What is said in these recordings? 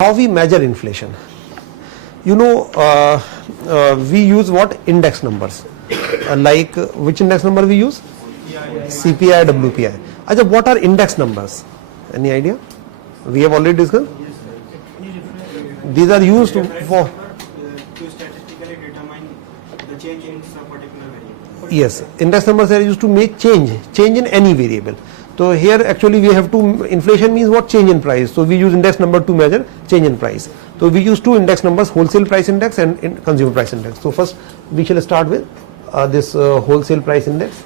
How we measure inflation? You know, we use what index numbers, like which index number we use? CPI, WPI. Ajab, what are index numbers? Any idea? We have already discussed. These are used for to statistically determine the change in some particular variable. Yes, index numbers are used to make change in any variable. So here actually we have to, inflation means what? Change in price. So we use index number to measure change in price. So we use two index numbers, wholesale price index and consumer price index. So first we shall start with this wholesale price index.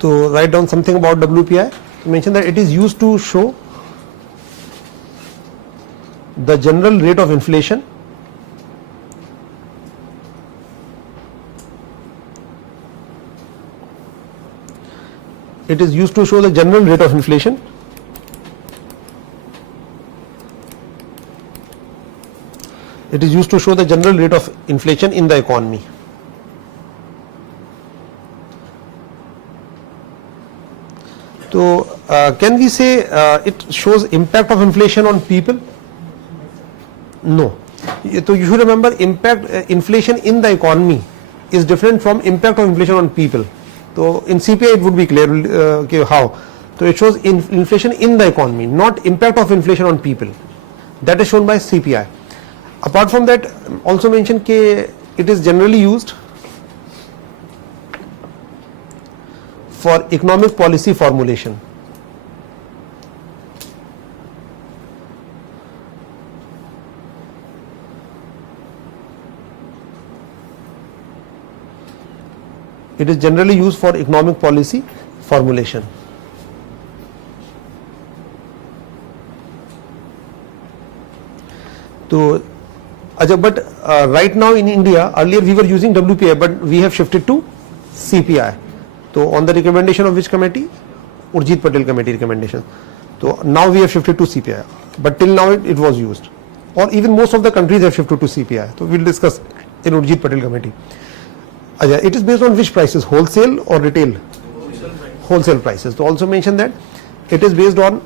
So write down something about WPI. Mention that it is used to show the general rate of inflation It is used to show the general rate of inflation It is used to show the general rate of inflation in the economy. So can we say it shows impact of inflation on people? No. So you should remember, impact inflation in the economy is different from impact of inflation on people. So in CPI it would be clear okay, how. So it shows inflation in the economy, not impact of inflation on people. That is shown by CPI. Apart from that, also mention that it is generally used for economic policy formulation. It is generally used for economic policy formulation. So, but right now in India, earlier we were using WPI, but we have shifted to CPI. So on the recommendation of which committee? Urjit Patel committee recommendation. So now we have shifted to CPI, but till now it was used, or even most of the countries have shifted to CPI. So we'll discuss in Urjit Patel committee. It is based on which prices, wholesale or retail? Wholesale prices. So also mention that it is based on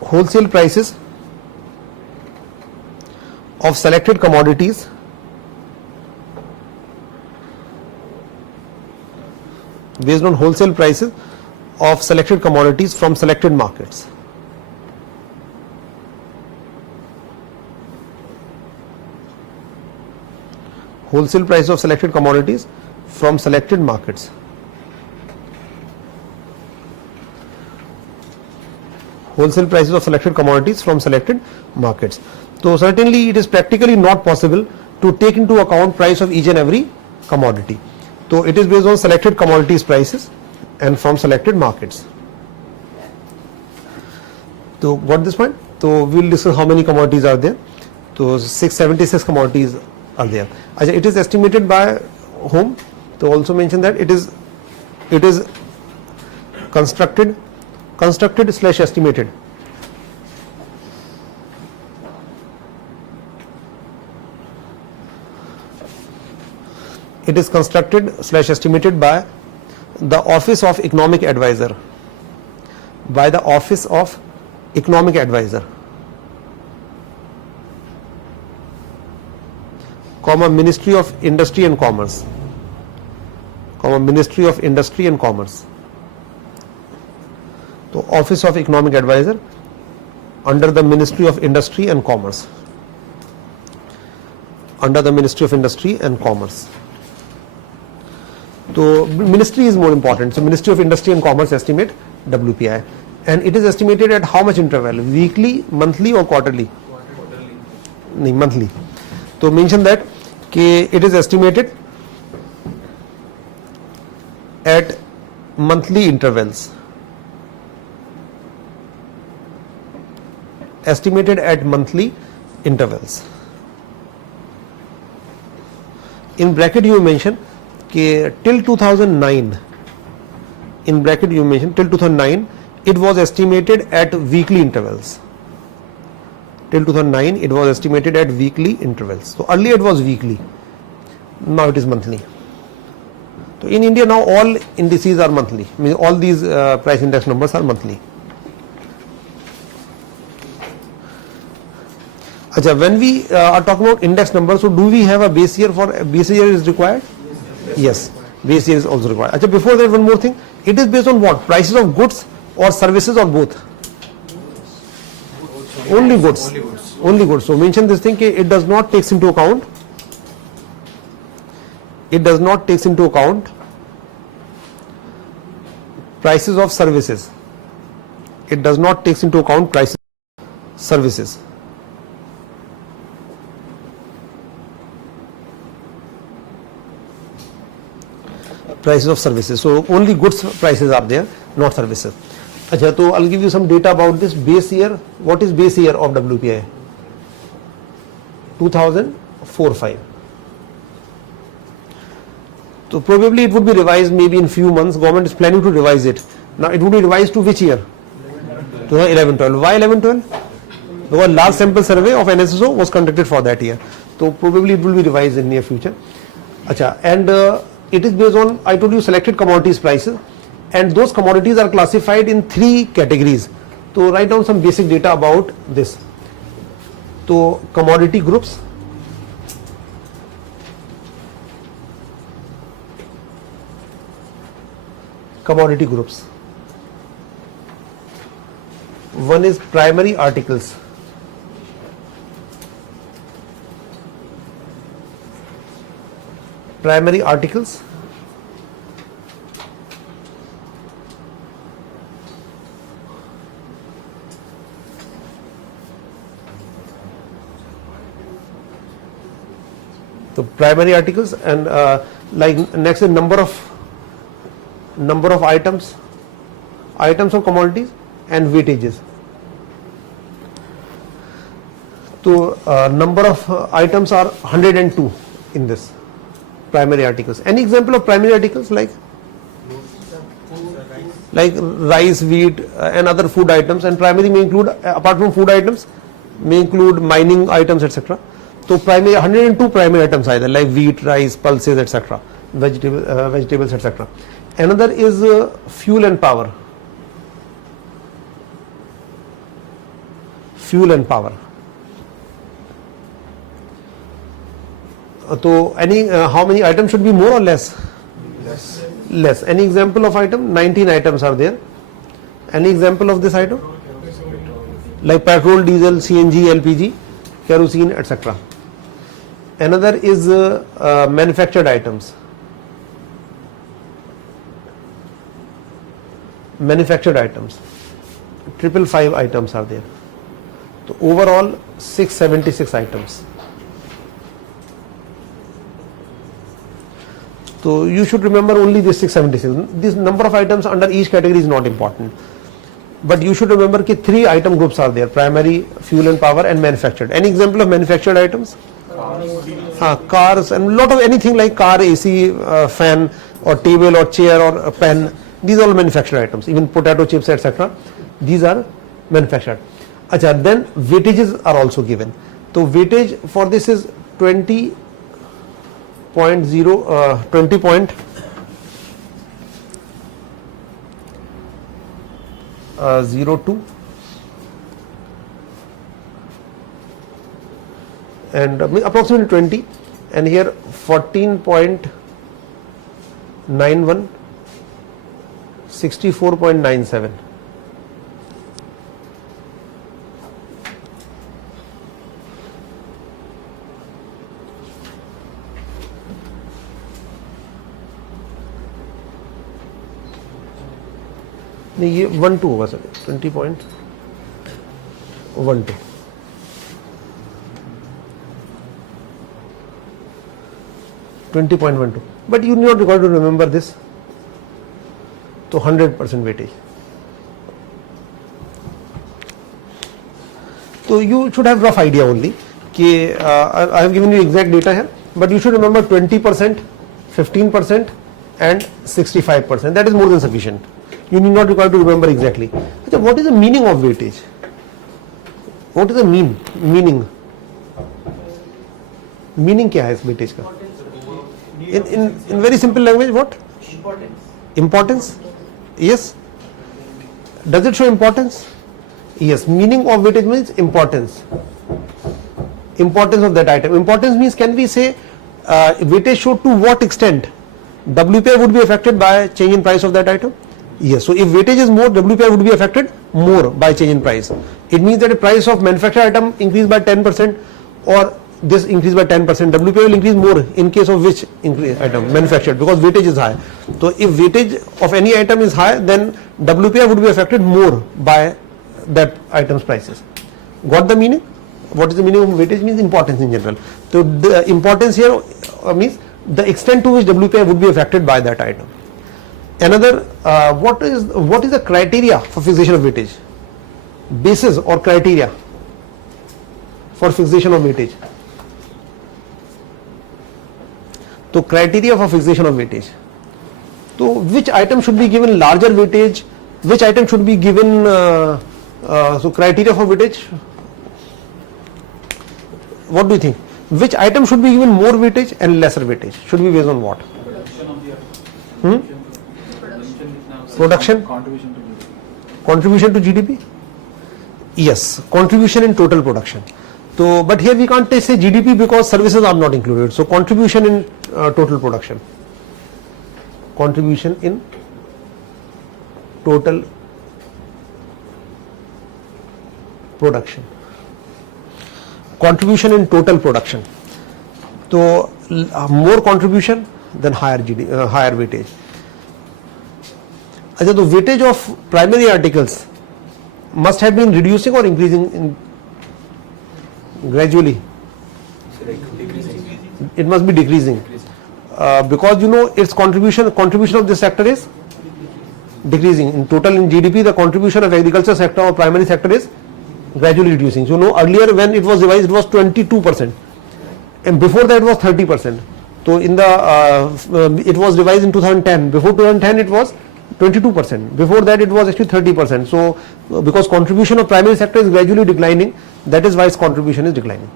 wholesale prices of selected commodities based on wholesale prices of selected commodities from selected markets. Wholesale price of selected commodities from selected markets. Wholesale prices of selected commodities from selected markets. So certainly it is practically not possible to take into account price of each and every commodity. So it is based on selected commodities prices and from selected markets. So got this point? So we will discuss how many commodities are there. So 676 commodities are there. It is estimated by whom? So also mention that it is constructed slash estimated. It is constructed slash estimated by the Office of Economic Advisor. By the Office of Economic Advisor, comma, Ministry of Industry and Commerce, comma, Ministry of Industry and Commerce. So Office of Economic Advisor under the Ministry of Industry and Commerce. Under the Ministry of Industry and Commerce. So ministry is more important. So Ministry of Industry and Commerce estimate WPI, and it is estimated at how much interval? Weekly, monthly or quarterly? Quarterly. Monthly. So mention that it is estimated at monthly intervals. Estimated at monthly intervals. In bracket you mention till 2009 in bracket you mentioned till 2009 it was estimated at weekly intervals. Till 2009 it was estimated at weekly intervals. So earlier it was weekly, now it is monthly. So in India now all indices are monthly, means all these price index numbers are monthly. Achha, when we are talking about index numbers, so do we have a base year? For base year is required? Yes, base year is also required. Achha, before that one more thing, it is based on what? Prices of goods or services or both? Only goods. Only goods. So mention this thing, it does not takes into account. It does not takes into account prices of services. It does not takes into account prices of services. Prices of services. So only goods prices are there, not services. Achha, so I'll give you some data about this base year. What is base year of WPI? 2004-5. So probably it would be revised maybe in few months. Government is planning to revise it. Now it would be revised to which year? 2011-12. Why 11-12? Because large sample survey of NSSO was conducted for that year. So probably it will be revised in near future. Achha, and it is based on, I told you, selected commodities prices, and those commodities are classified in 3 categories. So write down some basic data about this. So commodity groups, one is primary articles, so primary articles, and like next is number of items of commodities, and weightages. So number of items are 102 in this primary articles. Any example of primary articles like rice, wheat, and other food items, and primary may include, apart from food items, may include mining items, etc. So primary 102 primary items either like wheat, rice, pulses, etc., vegetables, etc. Another is fuel and power. So any how many items should be more or less? Less. Any example of item? 19 items are there. Any example of this item? Like petrol, diesel, CNG, LPG, kerosene, etc. Another is manufactured items. 555 items are there. So overall 676 items. So you should remember only this 676. This number of items under each category is not important. But you should remember that 3 item groups are there: primary, fuel and power, and manufactured. Any example of manufactured items? Cars and lot of anything like car, AC, fan, or table, or chair, or a pen. These are all manufactured items. Even potato chips, etc. These are manufactured. Achha, then weightages are also given. So weightage for this is 20.02, and approximately 20, and here 14.91, 64.97. नहीं ये 12 होगा sir 20.12 20.12, but you not required to remember this. So 100% weightage. So you should have rough idea only. I have given you exact data here, but you should remember 20%, 15%, and 65%. That is more than sufficient. You need not require to remember exactly. So what is the meaning of weightage? What is the meaning? Meaning क्या है इस weightage का? In very simple language, what? Importance. Yes. Does it show importance? Yes. Meaning of weightage means importance. Importance of that item. Importance means, can we say weightage show to what extent WPI would be affected by change in price of that item? Yes. So if weightage is more, WPI would be affected more by change in price. It means that the price of manufactured item increase by 10% or this increase by 10%, WPI will increase more in case of which item manufactured, because weightage is high. So if weightage of any item is high, then WPI would be affected more by that item's prices. Got the meaning? What is the meaning of weightage? Means importance in general. So the importance here means the extent to which WPI would be affected by that item. Another, what is the criteria for fixation of weightage? Basis or criteria for fixation of weightage? So criteria for fixation of weightage. So which item should be given larger weightage? Which item should be given? So criteria for weightage. What do you think? Which item should be given more weightage and lesser weightage? Should be based on what? Production. Contribution to GDP. Yes, contribution in total production. So, but here we can't say GDP because services are not included. So, contribution in total production. Contribution in total production. Contribution in total production. So, more contribution than higher weightage. The weightage of primary articles must have been reducing or increasing in gradually. It must be decreasing because its contribution of this sector is decreasing. In total in GDP, the contribution of agriculture sector or primary sector is gradually reducing. So earlier when it was revised, it was 22%, and before that it was 30%. So in the it was revised in 2010. Before 2010 it was 22%. Before that it was actually 30%. So because contribution of primary sector is gradually declining, that is why its contribution is declining.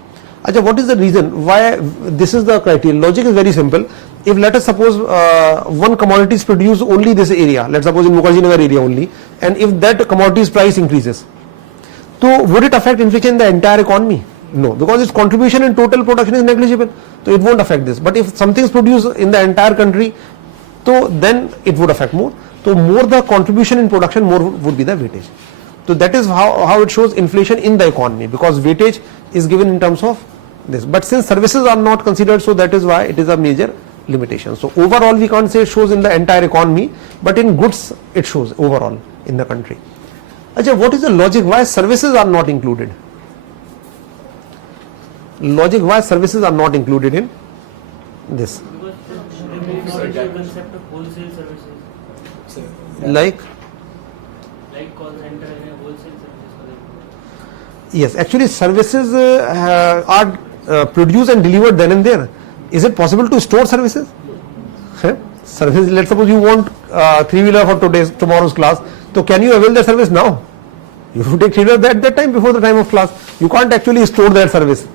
Achha, what is the reason why this is the criteria? Logic is very simple. If let us suppose one commodity is produced only this area, let's suppose in Mukherjee area only, and if that commodity's price increases, so would it affect inflation in the entire economy? No, because its contribution in total production is negligible, so it won't affect this. But if something is produced in the entire country, so then it would affect more. So more the contribution in production, more would be the weightage. So that is how it shows inflation in the economy, because weightage is given in terms of this. But since services are not considered, so that is why it is a major limitation. So overall we can't say it shows in the entire economy, but in goods it shows overall in the country. Achha, what is the logic why services are not included? Logic why services are not included in this? Because the concept of wholesale services. Like Call center and wholesale services. yes, actually services are produced and delivered then and there. Is it possible to store services? Services, let's suppose you want three-wheeler for tomorrow's class, so can you avail the service now? You should take three-wheeler at that time, before the time of class. You can't actually store that service.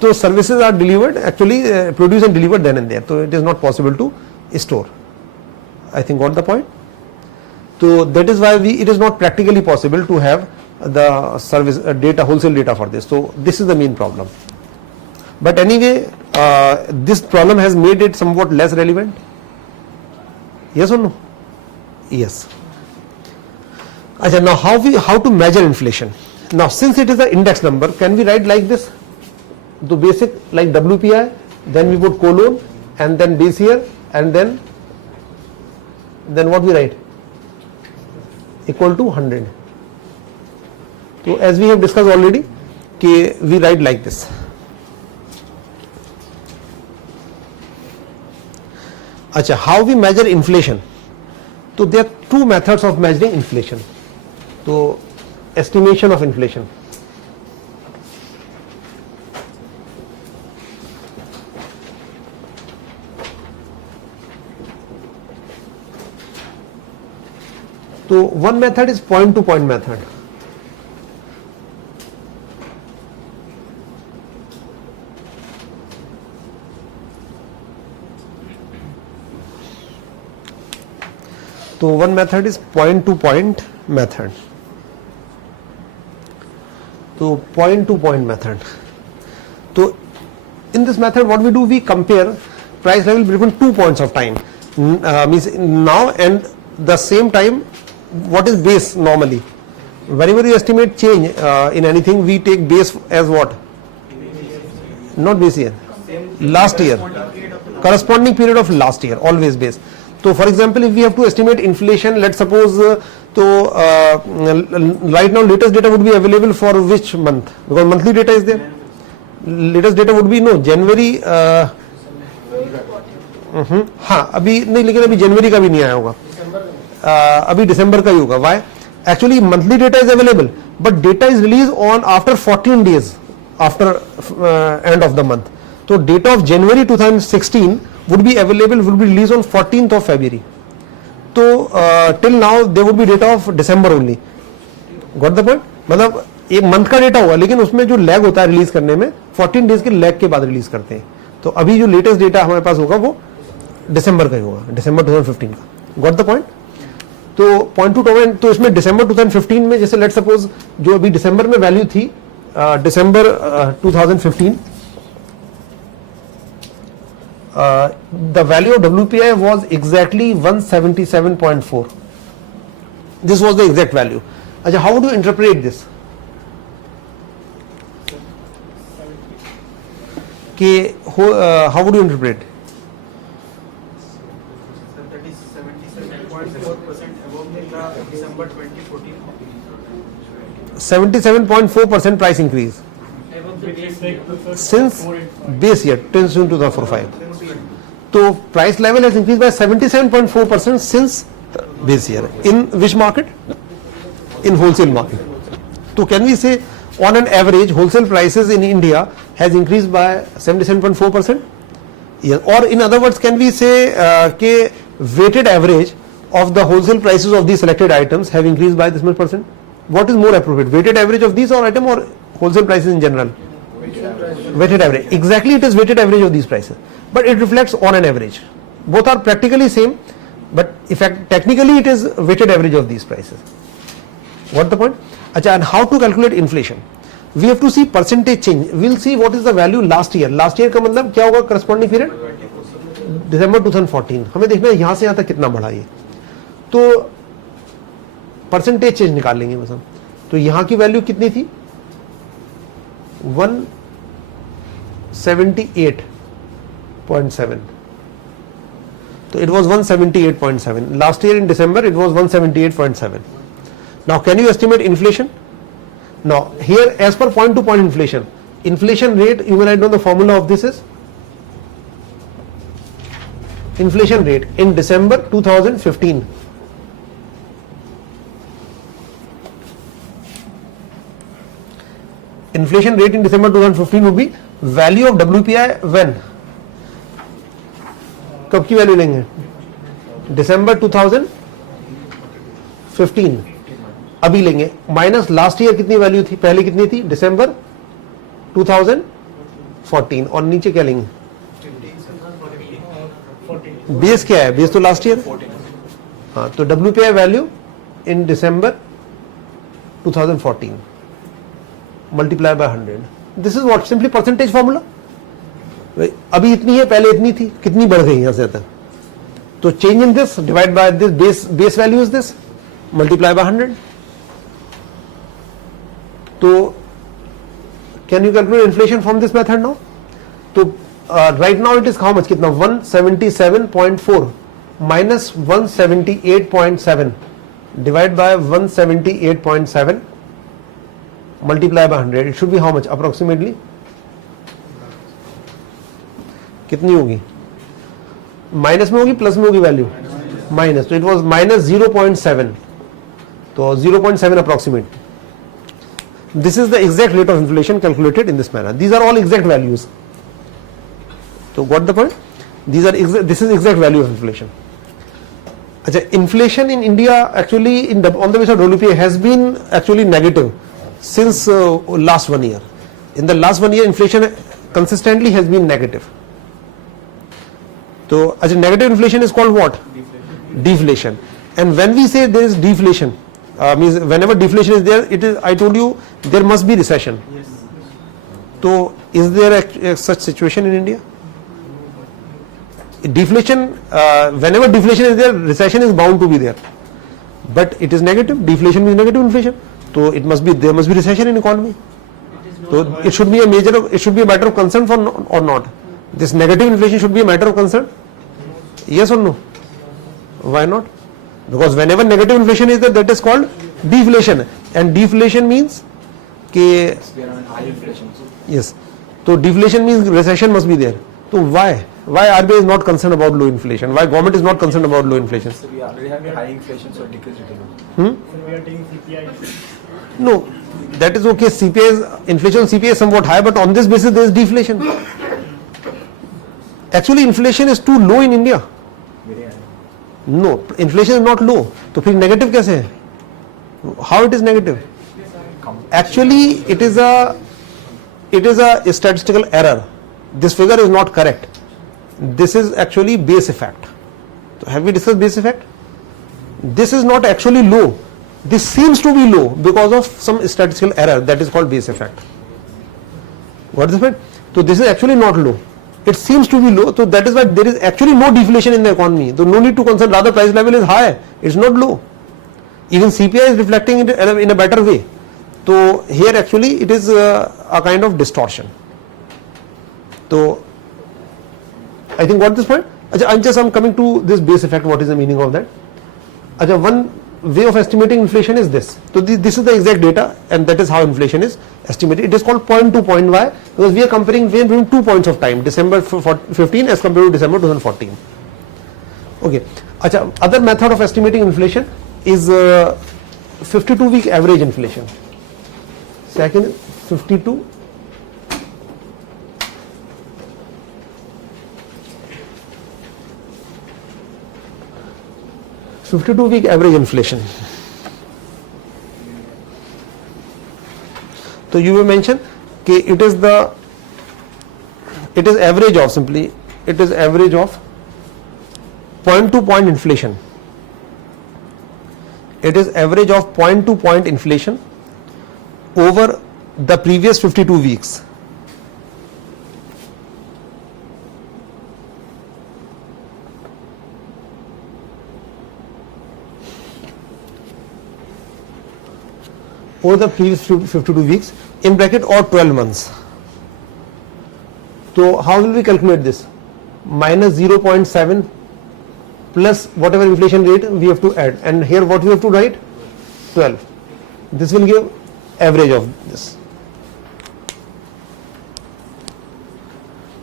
So services are delivered, actually produced and delivered then and there. So it is not possible to store. I think got the point. So that is why it is not practically possible to have the service data, wholesale data for this. So this is the main problem. But anyway, this problem has made it somewhat less relevant. Yes or no? Yes. Achha, now how to measure inflation? Now since it is an index number, can we write like this? The basic like WPI, then we put colon and then base year, and then what we write? Equal to 100. So as we have discussed already, we write like this. Achha, how we measure inflation? So there are two methods of measuring inflation. So estimation of inflation. तो one method is point to point method. तो one method is point to point method. तो point to point method. तो in this method what we do, we compare price level between 2 points of time, means now and the same time. What is base? Normally whenever you estimate change in anything, we take base as what? Not base year, last year, corresponding period of last year, always base. So for example, if we have to estimate inflation, let's suppose right now latest data would be available for which month, because monthly data is there. Latest data would be no January. हाँ अभी नहीं, लेकिन अभी जनवरी का भी नहीं आया होगा, अभी दिसंबर का ही होगा. Why? Actually monthly data is available, but data is release on after 14 days after end of the month. तो data of January 2016 would be available, would be release on 14th of February. तो till now they would be data of December only. Got the point? मतलब एक month का data हुआ, लेकिन उसमें जो lag होता है रिलीज करने में, 14 days के लैग के बाद रिलीज करते हैं. तो अभी जो लेटेस्ट डेटा हमारे पास होगा वो दिसंबर का ही होगा, दिसंबर 2015 का. Got the point? तो पॉइंट टू पॉइंट. तो इसमें दिसंबर 2015 में जैसे लेट सपोज जो अभी दिसंबर में वैल्यू थी, December 2015, the value of WPI was exactly 177.4. This was the exact value. अच्छा, how do interpret this? How would you interpret? So that is 77.4% above the December 2014. 77.4% price increase since base year, 10 June 2005. So price level has increased by 77.4% since base year. In which market? In wholesale market. So can we say on an average wholesale prices in India has increased by 77.4%? Yes. Or in other words, can we say weighted average of the wholesale prices of these selected items have increased by this much percent? What is more appropriate, weighted average of these or item, or wholesale prices in general? Weighted average. Exactly, it is weighted average of these prices, but it reflects on an average. Both are practically same, but technically it is weighted average of these prices. What the point? Achha, and how to calculate inflation? We have to see percentage change. We'll see what is the value last year. Last year का मतलब क्या होगा? Corresponding period December 2014. हमें देखना है यहाँ से यहाँ तक कितना बढ़ा ये. तो परसेंटेज चेंज निकाल लेंगे बस हम. तो यहाँ की वैल्यू कितनी थी? 178.7. तो it was 178.7. Last year in December it was 178.7. Now can you estimate inflation? Now here, as per point to point inflation, inflation rate, you will write down the formula of this is inflation rate in December 2015. Inflation rate in December 2015 would be value of WPI when? कब की value लेंगे? December 2015 अभी लेंगे, minus last year कितनी value थी, पहले कितनी थी? दिसंबर 2014. और नीचे क्या लेंगे? बेस क्या है? बेस तो लास्ट ईयर. हाँ, तो WPI value in December 2014 multiply by 100. This is what? Simply percentage formula. अभी इतनी है, पहले इतनी थी, कितनी बढ़ गई यहां से तक. तो change in this divide by this, base value is this, multiply by 100. तो can you calculate inflation from this method now? तो right now it is how much? कितना? 177.4 minus 178.7 divide by 178.7 multiply by 100. It should be how much approximately? कितनी होगी? Minus में होगी, plus में होगी value? Minus. तो इट वाज माइनस 0.7. तो 0.7 approximate. This is the exact rate of inflation calculated in this manner. These are all exact values. So got the point? This is exact value of inflation. Inflation in India actually on the basis of WPI has been actually negative since last 1 year. In the last 1 year, inflation consistently has been negative. So, negative inflation is called what? Deflation. And when we say there is deflation, means whenever deflation is there, it is, I told you, there must be recession. Yes. So, is there a such situation in India? Deflation, whenever deflation is there, recession is bound to be there. But it is negative. Deflation means negative inflation. So it must be, there must be recession in economy. So it should be a matter of concern for or not. This negative inflation should be a matter of concern. Yes or no? Why not? Because whenever negative inflation is there, that is called deflation. And deflation means ke, high inflation. yes. So deflation means recession must be there. So why? Why RBI is not concerned about low inflation? Why government is not concerned about low inflation? So we already have a high inflation, so decrease it a So we are taking CPI. No, that is okay. CPI is, inflation CPI is somewhat high, but on this basis there is deflation. Actually, inflation is too low in India. very high. No, inflation is not low. तो फिर negative कैसे है? How it is negative? Actually, it is a statistical error. This figure is not correct. This is actually base effect. So have we discussed base effect? This is not actually low. This seems to be low because of some statistical error, that is called base effect. What is the point? So this is actually not low. It seems to be low, so that is why there is actually no deflation in the economy. So no need to concern, rather price level is high, it's not low. Even CPI is reflecting it in a better way. So here actually it is a kind of distortion. So I think what this point? I'm coming to this base effect. What is the meaning of that? One way of estimating inflation is this. So this is the exact data, and that is how inflation is estimated. It is called point to point. Why? Because we are comparing between 2 points of time, December 15 as compared to December 2014. Okay. Other method of estimating inflation is 52-week average inflation. Second, 52. Week average inflation. So you will mention that it is average of point to point inflation. It is average of point to point inflation over the previous 52 weeks. Over the previous 52 weeks in bracket or 12 months. So how will we calculate this? Minus 0.7 plus whatever inflation rate we have to add, and here what we have to write? 12. This will give average of this.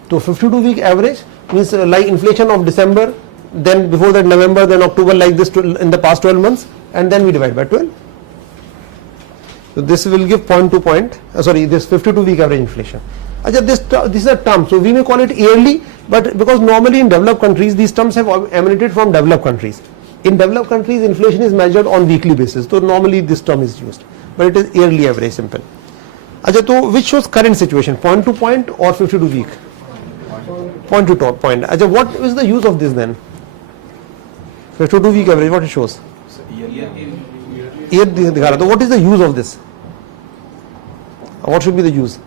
So 52-week average means like inflation of December, then before that November, then October, like this in the past 12 months, and then we divide by 12. So this will give point to point, this 52-week average inflation. This is a term, so we may call it yearly, but because normally in developed countries these terms have emanated from developed countries. In developed countries inflation is measured on weekly basis, so normally this term is used, but it is yearly average, simple. So which shows current situation, point to point or 52 week? Point to point. What is the use of this then? 52 week average, what it shows? So yearly. So what is the use of this? What should be the use?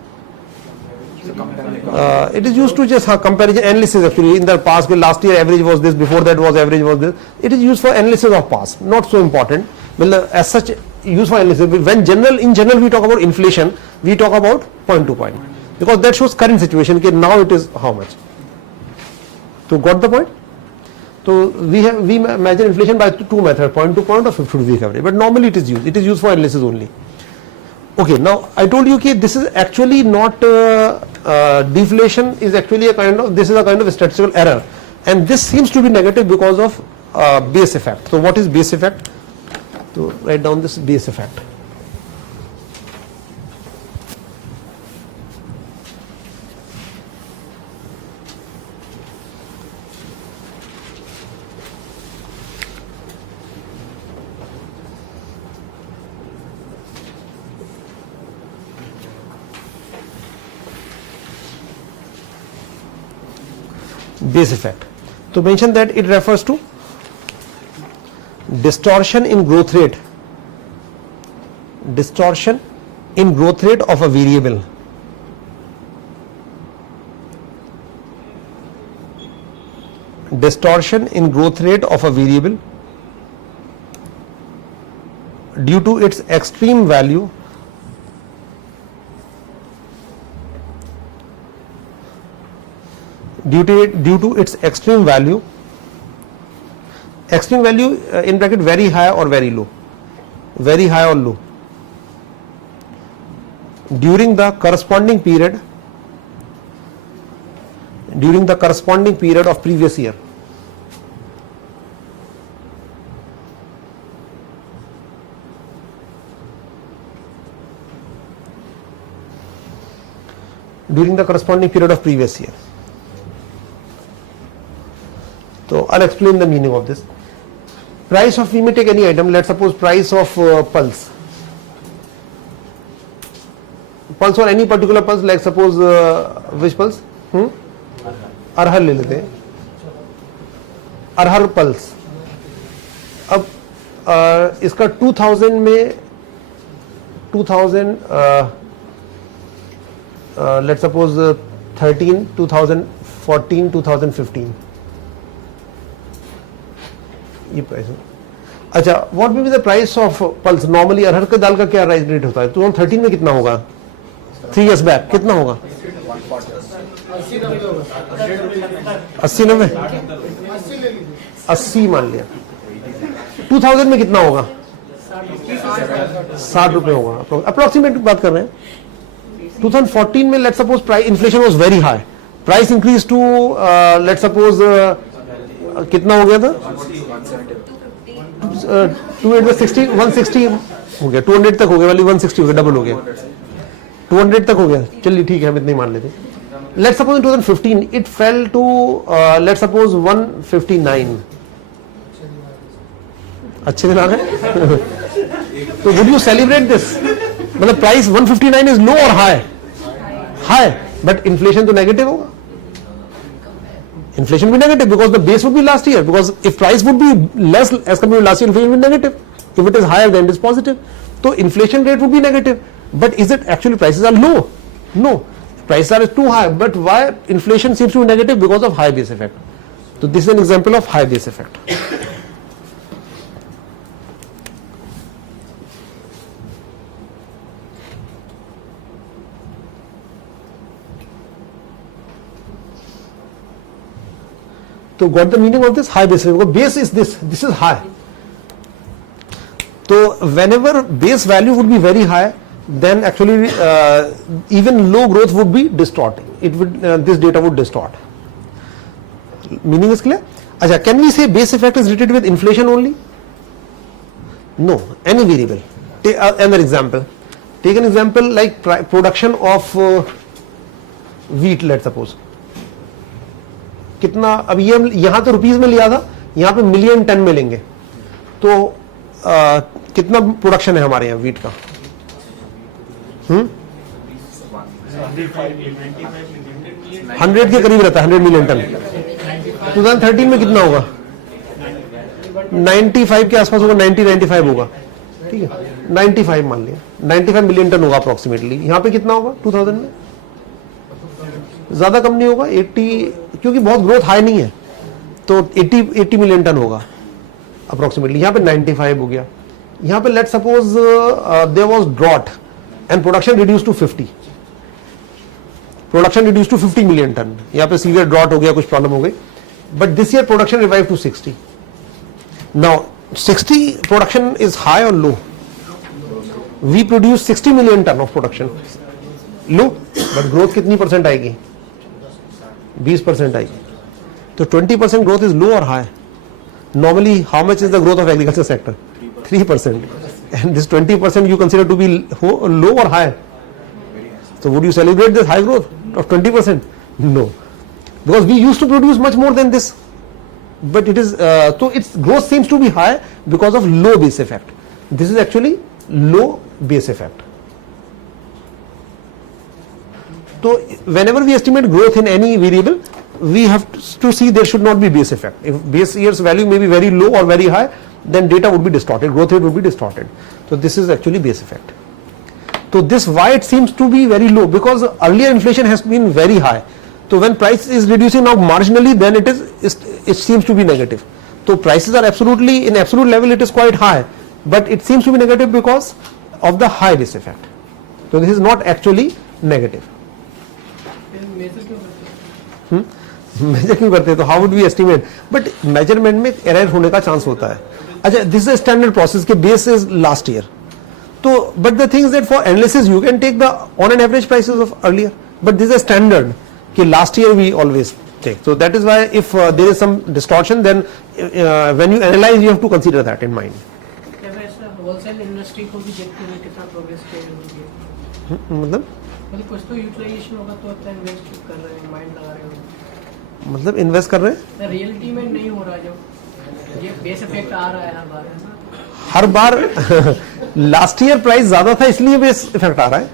It is used to just comparison analysis actually. In the past, last year average was this, before that was average was this. It is used for analysis of past, not so important. Well, as such, used for analysis. When in general we talk about inflation, we talk about point to point, because that shows current situation. Okay, now it is how much. So got the point? So we measure inflation by two methods, point to point or 52-week average. But normally it is used for analysis only. Okay, now I told you that this is actually not deflation, is actually a kind of statistical error, and this seems to be negative because of base effect. So what is base effect? So write down this base effect. base effect. To mention that it refers to distortion in growth rate of a variable. Distortion in growth rate of a variable due to its extreme value in bracket very high or very low, during the corresponding period of previous year. During the corresponding period of previous year. So I'll explain the meaning of this. Price of, we may take any item, let's suppose price of pulse or any particular pulse, like suppose which pulse? अरहर ले लेते हैं, अरहर pulse. अब इसका 2000 में 2000 let's suppose 13, 2014, 2015 ये price है. अच्छा, what will be the price of pulse? Normally अरहर के दाल का क्या रेट होता है? 2013 में कितना होगा? 3 years बैक कितना होगा? 80-90 80 मान लिया. 2000 में कितना होगा? 60 रुपए होगा अप्रोक्सीमेट बात कर रहे हैं. 2014 में let's suppose price inflation was very high, price increase to let's suppose कितना हो गया था? 260 160 हो गया, 200 तक हो गया, वाली 160 हो गया, डबल हो गया, 200 तक हो गया. चलिए ठीक है, हम इतने मान लेते. Let's suppose in 2015 it fell to let's suppose 159. अच्छे दिन आ गए. तो वुड यू सेलिब्रेट दिस? मतलब प्राइस 159 इज लो और हाई, बट इन्फ्लेशन तो नेगेटिव होगा. Inflation will be negative because the base would be last year. Because if price would be less as compared to last year, inflation will be negative. If it is higher, then it is positive. So inflation rate would be negative. But is it actually prices are low? No, prices are too high. But why inflation seems to be negative? Because of high base effect. So this is an example of high base effect. So got the meaning of this? High base effect. Because base is this is high. So whenever base value would be very high, then actually even low growth would be distorting. It would this data would distort. Meaning is clear? Acha, can we say base effect is related with inflation only? No, any variable. Take another example. Take an example like production of wheat, let's suppose. कितना, अब ये यहां तो rupees में लिया था, यहां पे मिलियन टन में लेंगे, तो कितना प्रोडक्शन है हमारे यहाँ वीट का? 100 के करीब रहता है, 100 मिलियन टन. 2013 में कितना होगा? 95 के आसपास होगा, 90-95 होगा. ठीक है, 95 मान लिया, 95 मिलियन टन होगा अप्रोक्सीमेटली. यहाँ पे कितना होगा 2000 में? ज्यादा कम नहीं होगा, 80, क्योंकि बहुत ग्रोथ हाई नहीं है, तो 80 मिलियन टन होगा अप्रोक्सीमेटली. यहाँ पे 95 हो गया. यहाँ पे let's suppose there was drought and production reduce to 50. Production reduce to 50 million ton. यहाँ पे सीवियर ड्रॉट हो गया, कुछ प्रॉब्लम हो गई, but this year production revive to 60. Now 60 production is high और low? We produce 60 million tonne of production, low, but growth कितनी percent आएगी? 20% आएगी. तो 20% ग्रोथ इज लो और high. Normally how much is the growth of agriculture sector? 3%. And this 20% you consider to be low or high? So would you celebrate this high growth of 20%? No, because we used to produce much more than this, but it is so its growth seems to be high because of low base effect. This is actually low base effect. So whenever we estimate growth in any variable, we have to see there should not be base effect. If base year's value may be very low or very high, then data would be distorted, growth rate would be distorted. So this is actually base effect. So this why it seems to be very low, because earlier inflation has been very high. So when price is reducing now marginally, then it seems to be negative. So prices are absolutely, in absolute level it is quite high, but it seems to be negative because of the high base effect. So this is not actually negative. Measure क्यों करते हैं? तो how would we estimate? But measurement में error होने का chance होता है. अच्छा, दिस इज स्टैंडर्ड प्रोसेस के बेस इज लास्ट ईयर. तो but the thing is that for analysis you can take the on an average prices of earlier, but this is standard कि last year we always take. So that is why if there is some distortion, then when you analyze, you have to consider that in mind. Wholesale industry को भी देखते हुए कितना progress किया है? मतलब कुछ तो यूटिलाइजेशन होगा तो अच्छा इन्वेस्ट कर रहे हैं, माइंड लगा रहे हैं. मतलब इन्वेस्ट कर रहे हैं, रियलिटी में नहीं हो रहा. जो ये बेस इफेक्ट आ रहा है हर बार लास्ट ईयर प्राइस ज्यादा था इसलिए बेस इफेक्ट आ रहा है.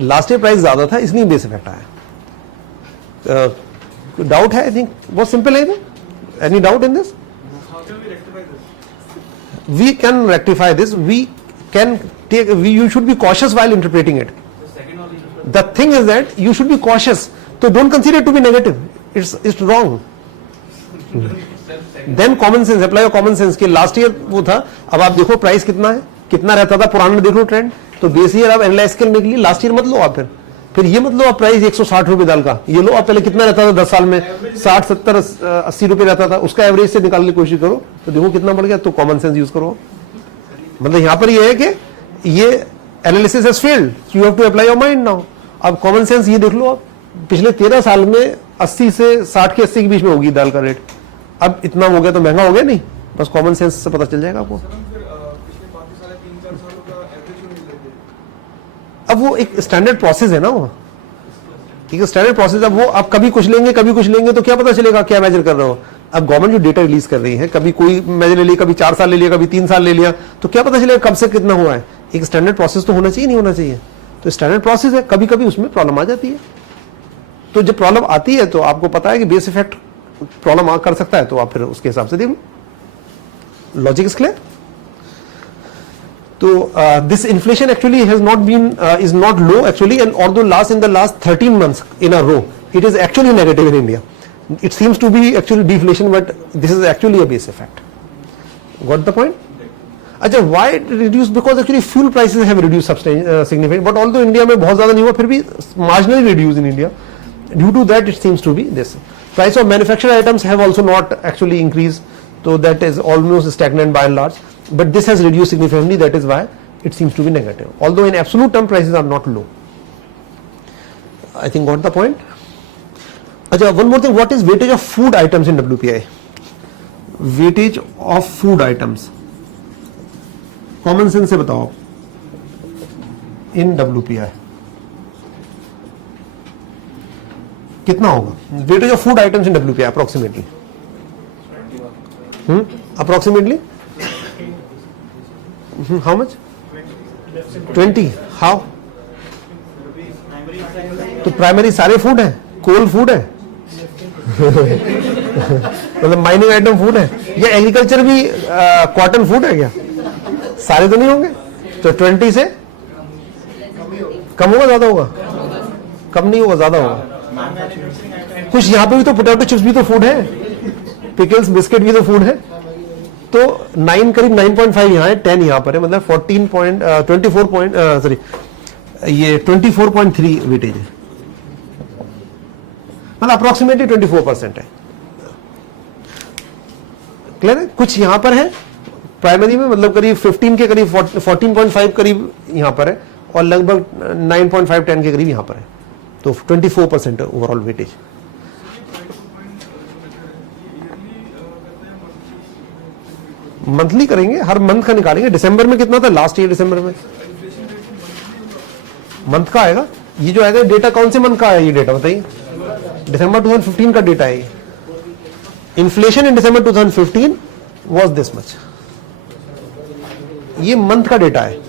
लास्ट ईयर प्राइस ज्यादा था इसलिए बेस इफेक्ट आया. डाउट है? आई थिंक बहुत सिंपल है. Any doubt in this? we can rectify this. We can take, you should be cautious while interpreting it. The thing is that you should be cautious, so don't consider it to be negative. It's wrong. Then common sense, apply your common sense कि last year वो था, अब आप देखो price कितना है, कितना रहता था पुराना, देख लो ट्रेंड. तो बेस ईयर आप एनालाइज करने के लिए लास्ट ईयर मत लो आप, फिर ये मत लो आप प्राइस 160 रुपए दाल का, ये लो आप पहले कितना रहता था 10 साल में, 60 70 80 रुपए रहता था, उसका एवरेज से निकालने की कोशिश करो तो देखो कितना बढ़ गया. तो कॉमन सेंस यूज करो. मतलब यहां पर ये है कि ये analysis has failed, you have to apply your mind now. अब कॉमन सेंस ये देख लो आप, पिछले 13 साल में 80 से 60 के 80 के बीच में होगी दाल का रेट. अब इतना हो गया तो महंगा हो गया नहीं, बस कॉमन सेंस से पता चल जाएगा आपको. अब वो एक स्टैंडर्ड प्रोसेस है ना, वो एक स्टैंडर्ड प्रोसेस. अब वो आप कभी कुछ लेंगे कभी कुछ लेंगे तो क्या पता चलेगा क्या मेजर कर रहे हो. अब गवर्नमेंट जो डेटा रिलीज कर रही है, कभी कोई मेजर ले लिया, कभी 4 साल ले लिया, कभी 3 साल ले लिया, तो क्या पता चलेगा कब से कितना हुआ है. एक स्टैंडर्ड प्रोसेस तो होना चाहिए, नहीं होना चाहिए. तो स्टैंडर्ड प्रोसेस है, कभी कभी उसमें प्रॉब्लम आ जाती है. तो जब प्रॉब्लम आती है तो आपको पता है कि बेस इफेक्ट प्रॉब्लम कर सकता है, तो आप फिर उसके हिसाब से देख लो. Logic is clear? So this inflation actually has not been is not low actually, and although in the last 13 months in a row it is actually negative in India. It seems to be actually deflation, but this is actually a base effect. Got the point? अच्छा, why it reduced? Because actually fuel prices have reduced significantly, but although India में बहुत ज़्यादा नहीं हुआ, फिर भी marginally reduced in India. Due to that, it seems to be this. Price of manufactured items have also not actually increased, so that is almost stagnant by and large. But this has reduced significantly, that is why it seems to be negative. Although in absolute term prices are not low. I think got the point. Achha, one more thing, what is weightage of food items in WPI? Weightage of food items. Common sense से बताओ in WPI कितना होगा? Weightage of food items in WPI approximately. Approximately? How much? 20. How? तो primary सारे food है, कोल food है, मतलब mining item food है, या एग्रीकल्चर भी कॉटन फूड है क्या? सारे तो नहीं होंगे. तो 20 से कम होगा ज्यादा होगा? कम नहीं होगा, ज्यादा होगा. कुछ यहाँ पे भी तो पोटैटो चिप्स भी तो फूड है, पिकल्स बिस्किट भी तो फूड है. तो 9 करीब 9.5 यहाँ है, 10 यहाँ पर है, मतलब 24.3 वेटेज है, मतलब अप्रोक्सीमेटली 24% है. क्लियर है? कुछ यहाँ पर है प्राइमरी में, मतलब करीब 15 के करीब 14.5 करीब यहाँ पर है, और लगभग 9.5 10 के करीब यहाँ पर है. तो 24% है ओवरऑल वेटेज. मंथली करेंगे, हर मंथ का निकालेंगे. दिसंबर में कितना था लास्ट ईयर? दिसंबर में मंथ का आएगा. ये जो आएगा डेटा कौन से मंथ का है? ये डेटा बताइए. दिसंबर 2015 का डेटा है. Inflation in December 2015 was this much. ये मंथ का डेटा है.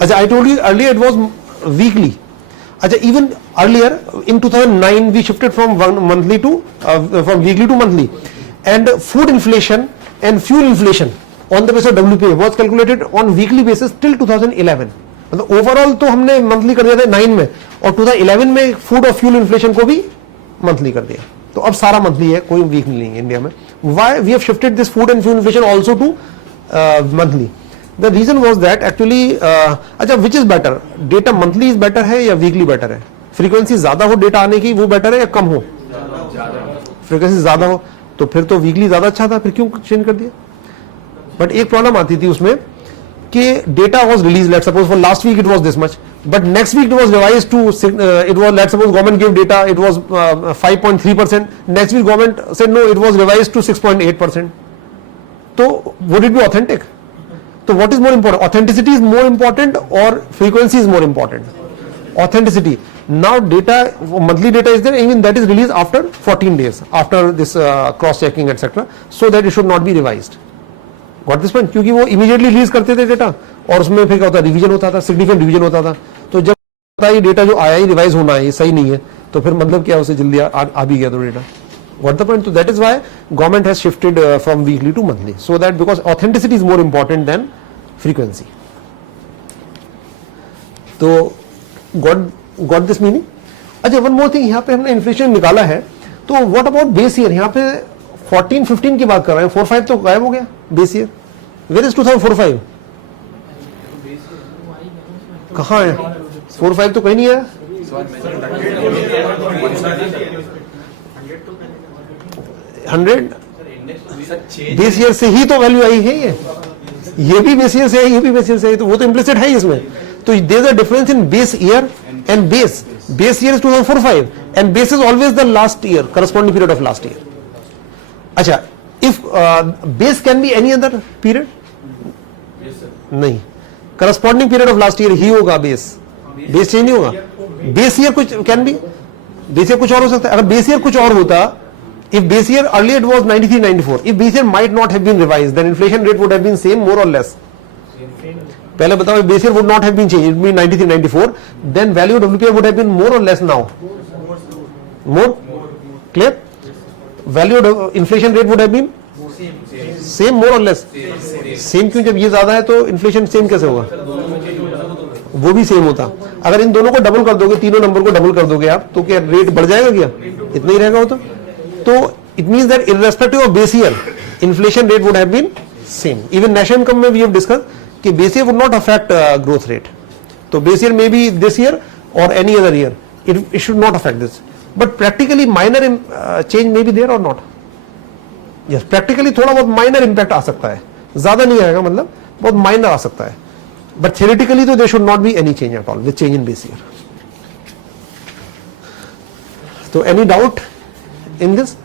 अच्छा, I told you earlier it was weekly. अच्छा, even earlier in 2009 we shifted from monthly to from weekly to monthly, and food inflation and fuel inflation on the basis of WPI was calculated on weekly basis till 2011. मतलब overall तो हमने monthly कर दिया था 9 में, और 2011 में food और फ्यूल इन्फ्लेशन को भी मंथली कर दिया, तो अब सारा मंथली है, कोई वीकली नहीं है इंडिया में. Why we have shifted this food and fuel inflation also to monthly? The reason was that actually, अच्छा which is better, data monthly is better है या वीकली बेटर है? फ्रीक्वेंसी ज्यादा हो डेटा आने की वो बेटर है या कम हो? फ्रीक्वेंसी ज्यादा हो, तो फिर तो वीकली ज्यादा अच्छा था, फिर क्यों चेंज कर दिया? बट एक प्रॉब्लम आती थी उसमें कि data was release, let's suppose for last week it was this much, but next week it was revised to, it was, let's suppose government give data, it was 5.3%, next week government said no it was revised to 6.8%. तो would it be authentic? तो what is more important, authenticity is more important और frequency is more important? Authenticity. Now data, monthly data is there, even that is released after 14 days after this cross checking etc, so that it should not be revised. Got this point? क्योंकि वो immediately release करते थे data, और उसमें फिर क्या होता, revision होता था, सिग्निफिकेंट रिवीजन होता था. तो जब पता ये डेटा जो आया ही रिवाइज होना है, ये सही नहीं है, तो फिर मतलब क्या, उसे जल्दी आ भी गया तो data. Got the point? So that is why government has shifted from weekly to monthly, so that because authenticity is more important than frequency. तो got this meaning? अच्छा, वन मोर थिंग, यहाँ पे हमने इन्फ्लेशन निकाला है, तो what about base year? यहाँ पे 14-15 की बात कर रहे हैं, 4-5 तो गायब हो गया बेस ईयर. Where is 2004-5? कहाँ है 4-5? तो कहीं नहीं है. 100 बेस ईयर से ही तो वैल्यू आई है, ये भी बेस ईयर से है, ये भी बेस ईयर से है, तो वो तो इम्प्लिसिट है इसमें. तो there is a difference in base year and base. Base year is 2004-5 and base is always the last year, corresponding period of last year. अच्छा, if base can be any other period? नहीं, corresponding period of last year ही होगा base. Base change नहीं होगा. Base year कुछ can be, base year कुछ और हो सकता है. अगर बेस ईयर कुछ और होता, if base year earlier it was 93-94, if base year might not have been revised, then inflation rate would have been same more or less. पहले बताओ, if base year would not have been changed, it would be 93-94, then value of WPI would have been more or less now? More? Clear? Value of inflation rate would have been same more or less? Same क्यों? जब ये ज्यादा है तो inflation same कैसे होगा? वो भी सेम होता. अगर इन दोनों को डबल कर दोगे, तीनों नंबर को डबल कर दोगे आप, तो क्या रेट बढ़ जाएगा? क्या इतना ही रहेगा? वो तो it means that irrespective of base year, inflation rate would have been same. Even national income में we have discussed कि base year would not affect growth rate. तो base year may be this year or any other year, it should not affect this. But practically minor change may be there or not? Yes, practically थोड़ा बहुत minor impact आ सकता है, ज़्यादा नहीं आएगा, मतलब बहुत minor आ सकता है. But theoretically तो there should not be any change at all with change in base year. So any doubt in this?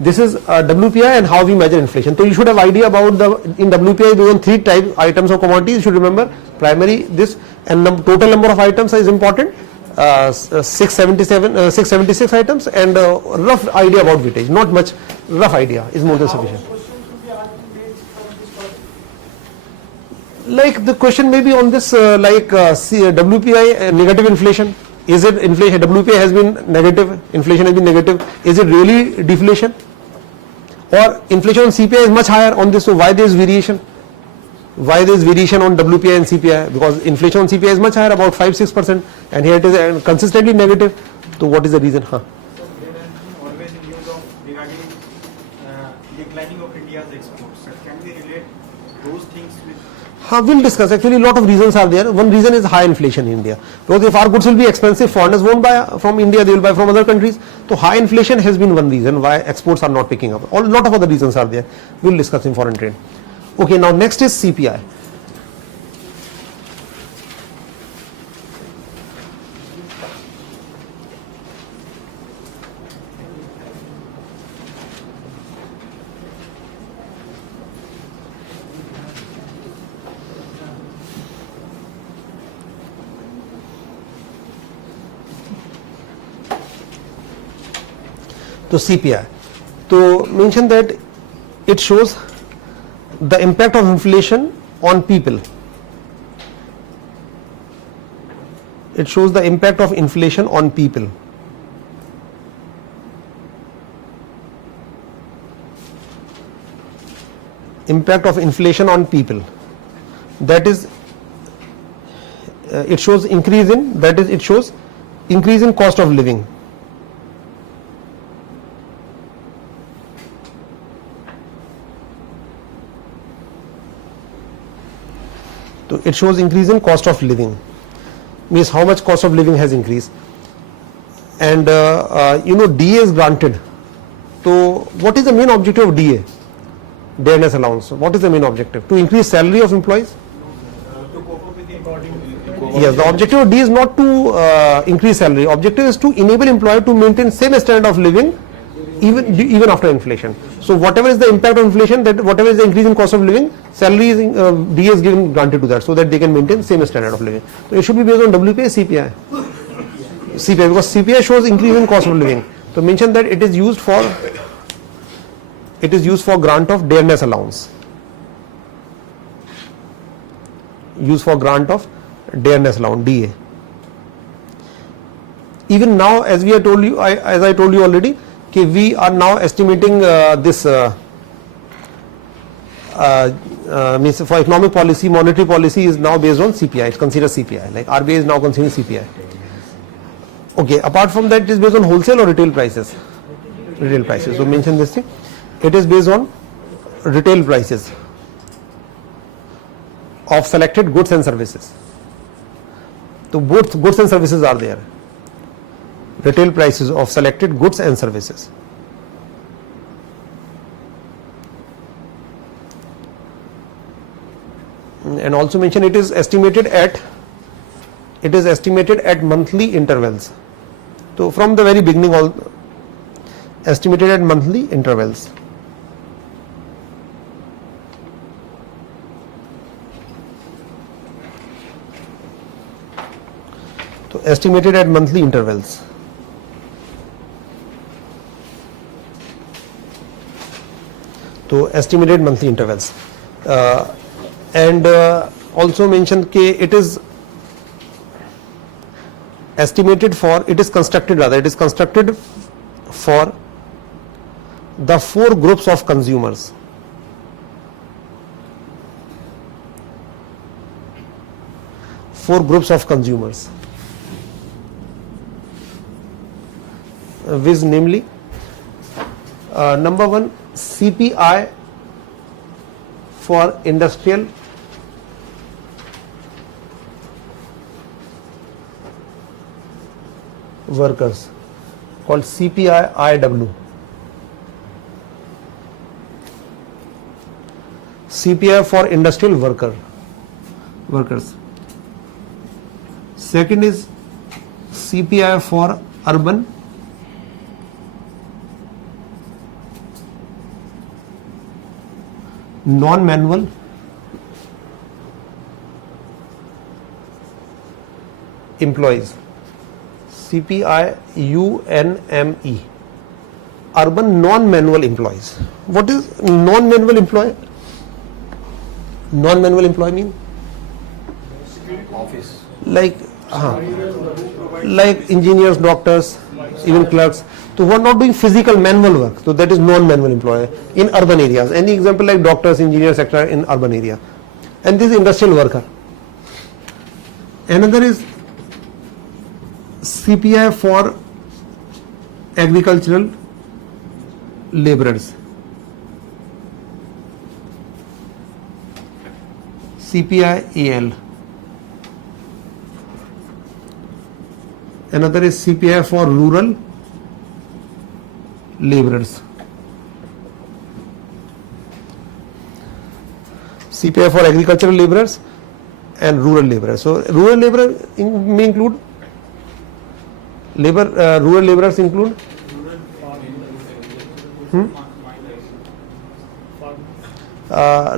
This is WPI and how we measure inflation. So you should have idea about in WPI we have 3 type items of commodities. You should remember primary, this, and total number of items is important. 676 items, and rough idea about weightage. Not much, rough idea is more than sufficient. Like the question may be on this, WPI negative inflation. Is it inflation? WPI has been negative, inflation has been negative. Is it really deflation? Or inflation on CPI is much higher on this, so why there is variation? Why there is variation on WPI and CPI? Because inflation on CPI is much higher, about 5-6%, and here it is consistently negative. So what is the reason? So there has been always news of regarding declining of India's exports. Can we relate those things with? We'll discuss. Actually, a lot of reasons are there. One reason is high inflation in India. Because if our goods will be expensive, foreigners won't buy from India, they will buy from other countries. So high inflation has been one reason why exports are not picking up. A lot of other reasons are there. We'll discuss in foreign trade. Okay, now next is CPI. तो CPI, तो mention that it shows the impact of inflation on people. it shows the impact of inflation on people. Impact of inflation on people, that is it shows increase in, that is it shows increase in cost of living. So it shows increase in cost of living, means how much cost of living has increased. And DA is granted. So what is the main objective of DA? Dearness allowance. What is the main objective? To increase salary of employees? To cope up with the according. Yes, the objective of D is not to increase salary. Objective is to enable employer to maintain same standard of living even after inflation. So whatever is the impact of inflation, that whatever is the increase in cost of living, salary is D is given granted to that, so that they can maintain same standard of living. So it should be based on WPI, CPI. CPI, because CPI shows increase in cost of living. So mention that it is used for grant of dearness allowance. Used for grant of dearness allowance, DA. Even now, as we have told you, as I told you already, we are now estimating this means for economic policy, monetary policy is now based on CPI. It's considered CPI. Like RBI is now considering CPI. Okay. Apart from that, it is based on wholesale or retail prices. Retail prices. So mention this thing. It is based on retail prices of selected goods and services. So both goods and services are there. Retail prices of selected goods and services. And also mention it is estimated at monthly intervals. So from the very beginning, all estimated at monthly intervals. So estimated at monthly intervals. So estimated monthly intervals, and also mentioned that it is estimated for, it is constructed for the 4 groups of consumers. Which namely, number 1, CPI for industrial workers, called CPI-IW. CPI for industrial workers. Second is CPI for urban non-manual employees. CPI-UNME. Urban non-manual employees. What is non-manual employee? Non-manual employee mean? Office. Like engineers, doctors, even clerks. So who are not doing physical manual work. So that is non-manual employee in urban areas. Any example like doctors, engineers, etc. in urban area. And this is industrial worker. Another is CPI for agricultural laborers. CPI-AL. Another is CPI for rural laborers. CPI for agricultural laborers and rural laborers. So rural laborer may include rural laborers include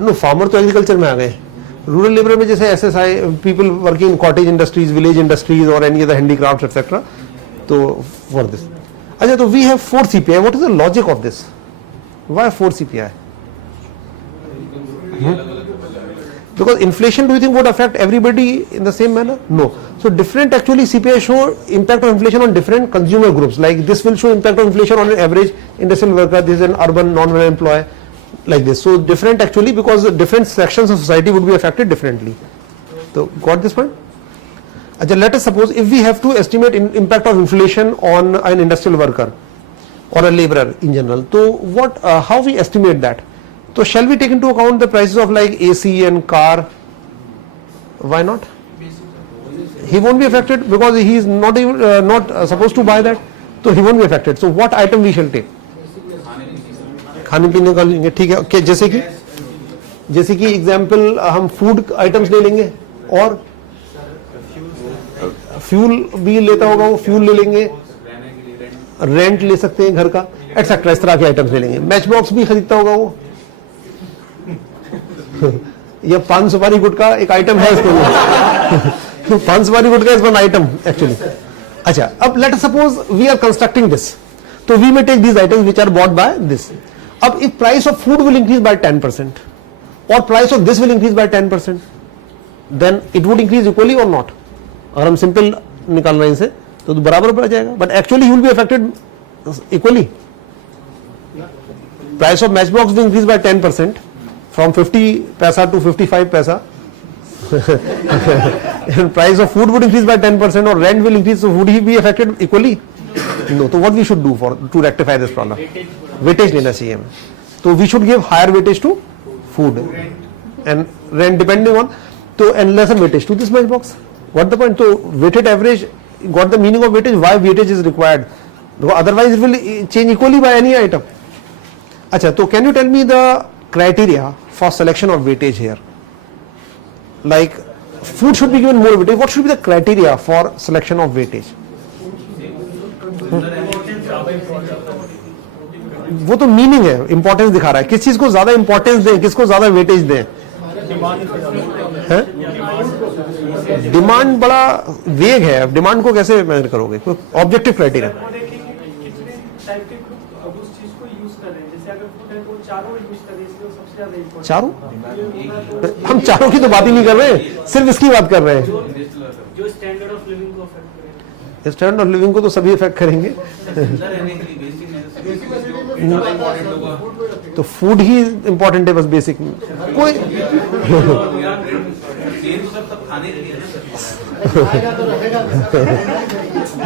no, farmer तो agriculture में आ गए. Rural labour में जैसे SSI, people working in cottage industries, village industries और any other handicraft etcetera. तो for this, अच्छा, तो we have 4 CPI. What is the logic of this? Why 4 CPI? Because inflation, do you think would affect everybody in the same manner? No. So different actually CPI show impact of inflation on different consumer groups. Like this will show impact of inflation on an average industrial worker. This is an urban non-rural employee, like this. So different actually because different sections of society would be affected differently. So got this point? Let us suppose if we have to estimate impact of inflation on an industrial worker or a laborer in general. So what? How we estimate that? So shall we take into account the prices of like AC and car? Why not? He won't be affected because he is not even supposed to buy that, so he won't be affected. So what item we shall take? खाने पीने का लेंगे, ठीक है. Okay, जैसे कि example हम food items ले लेंगे और फ्यूल भी लेता होगा वो, फ्यूल ले लेंगे, रेंट ले सकते हैं घर का, एटसेट्रा. इस तरह के आइटम्स ले लेंगे. मैच बॉक्स भी खरीदता होगा वो या पान सुपारी गुटखा एक आइटम है इसको. Paan supari gutkha is one item actually. अच्छा, अब let us suppose we are constructing this, तो we may take these items which are bought by this. अब if price of food will increase by 10% और price of this will increase by 10%, then it would increase equally और not. अगर हम simple निकाल रहे हैं इसे तो बराबर पड़ जाएगा, but actually you will be affected equally. Price of match box will increase by 10% from 50 paisa to 55 paisa. And price of food would increase by 10% or rent will increase, so would he be affected equally? No. So what we should do to rectify this problem? Weightage लेना चाहिए हमें. So we should give higher weightage to food and rent depending on, and lesser weightage to this match box. What the point? So weighted average got the meaning of weightage. Why weightage is required? Because otherwise it will change equally by any item. अच्छा, तो can you tell me the criteria for selection of weightage here? Like food should be given more weightage. What should be the criteria for selection of weightage? वो तो meaning है, importance दिखा रहा है. किस चीज को ज्यादा इंपॉर्टेंस दें, किसको ज्यादा वेटेज दें. डिमांड बड़ा वेग है. अब डिमांड को कैसे मेजर करोगे? कोई ऑब्जेक्टिव क्राइटेरिया. चारों? हम चारों की तो बात ही नहीं कर रहे हैं, सिर्फ इसकी बात कर रहे हैं. जो स्टैंडर्ड ऑफ लिविंग को अफेक्ट करेगा. स्टैंडर्ड ऑफ लिविंग को तो सभी इफेक्ट करेंगे. तो फूड ही इंपॉर्टेंट है बस, बेसिक. कोई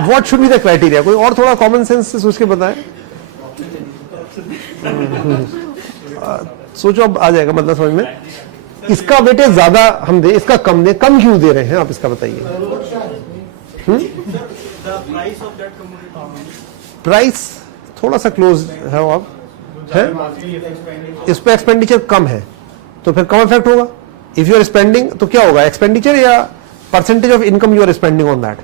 what should be the criteria? कोई और थोड़ा कॉमन सेंस से सोच के बताएं. सोचो, अब आ जाएगा मतलब समझ में. इसका वेटेज ज्यादा हम दे, इसका कम दे. कम क्यों दे रहे हैं आप, इसका बताइए. प्राइस थोड़ा सा क्लोज है आप, है इस पे एक्सपेंडिचर कम है तो फिर कम इफेक्ट होगा. इफ यू आर स्पेंडिंग तो क्या होगा, एक्सपेंडिचर या percentage of income you are spending on that.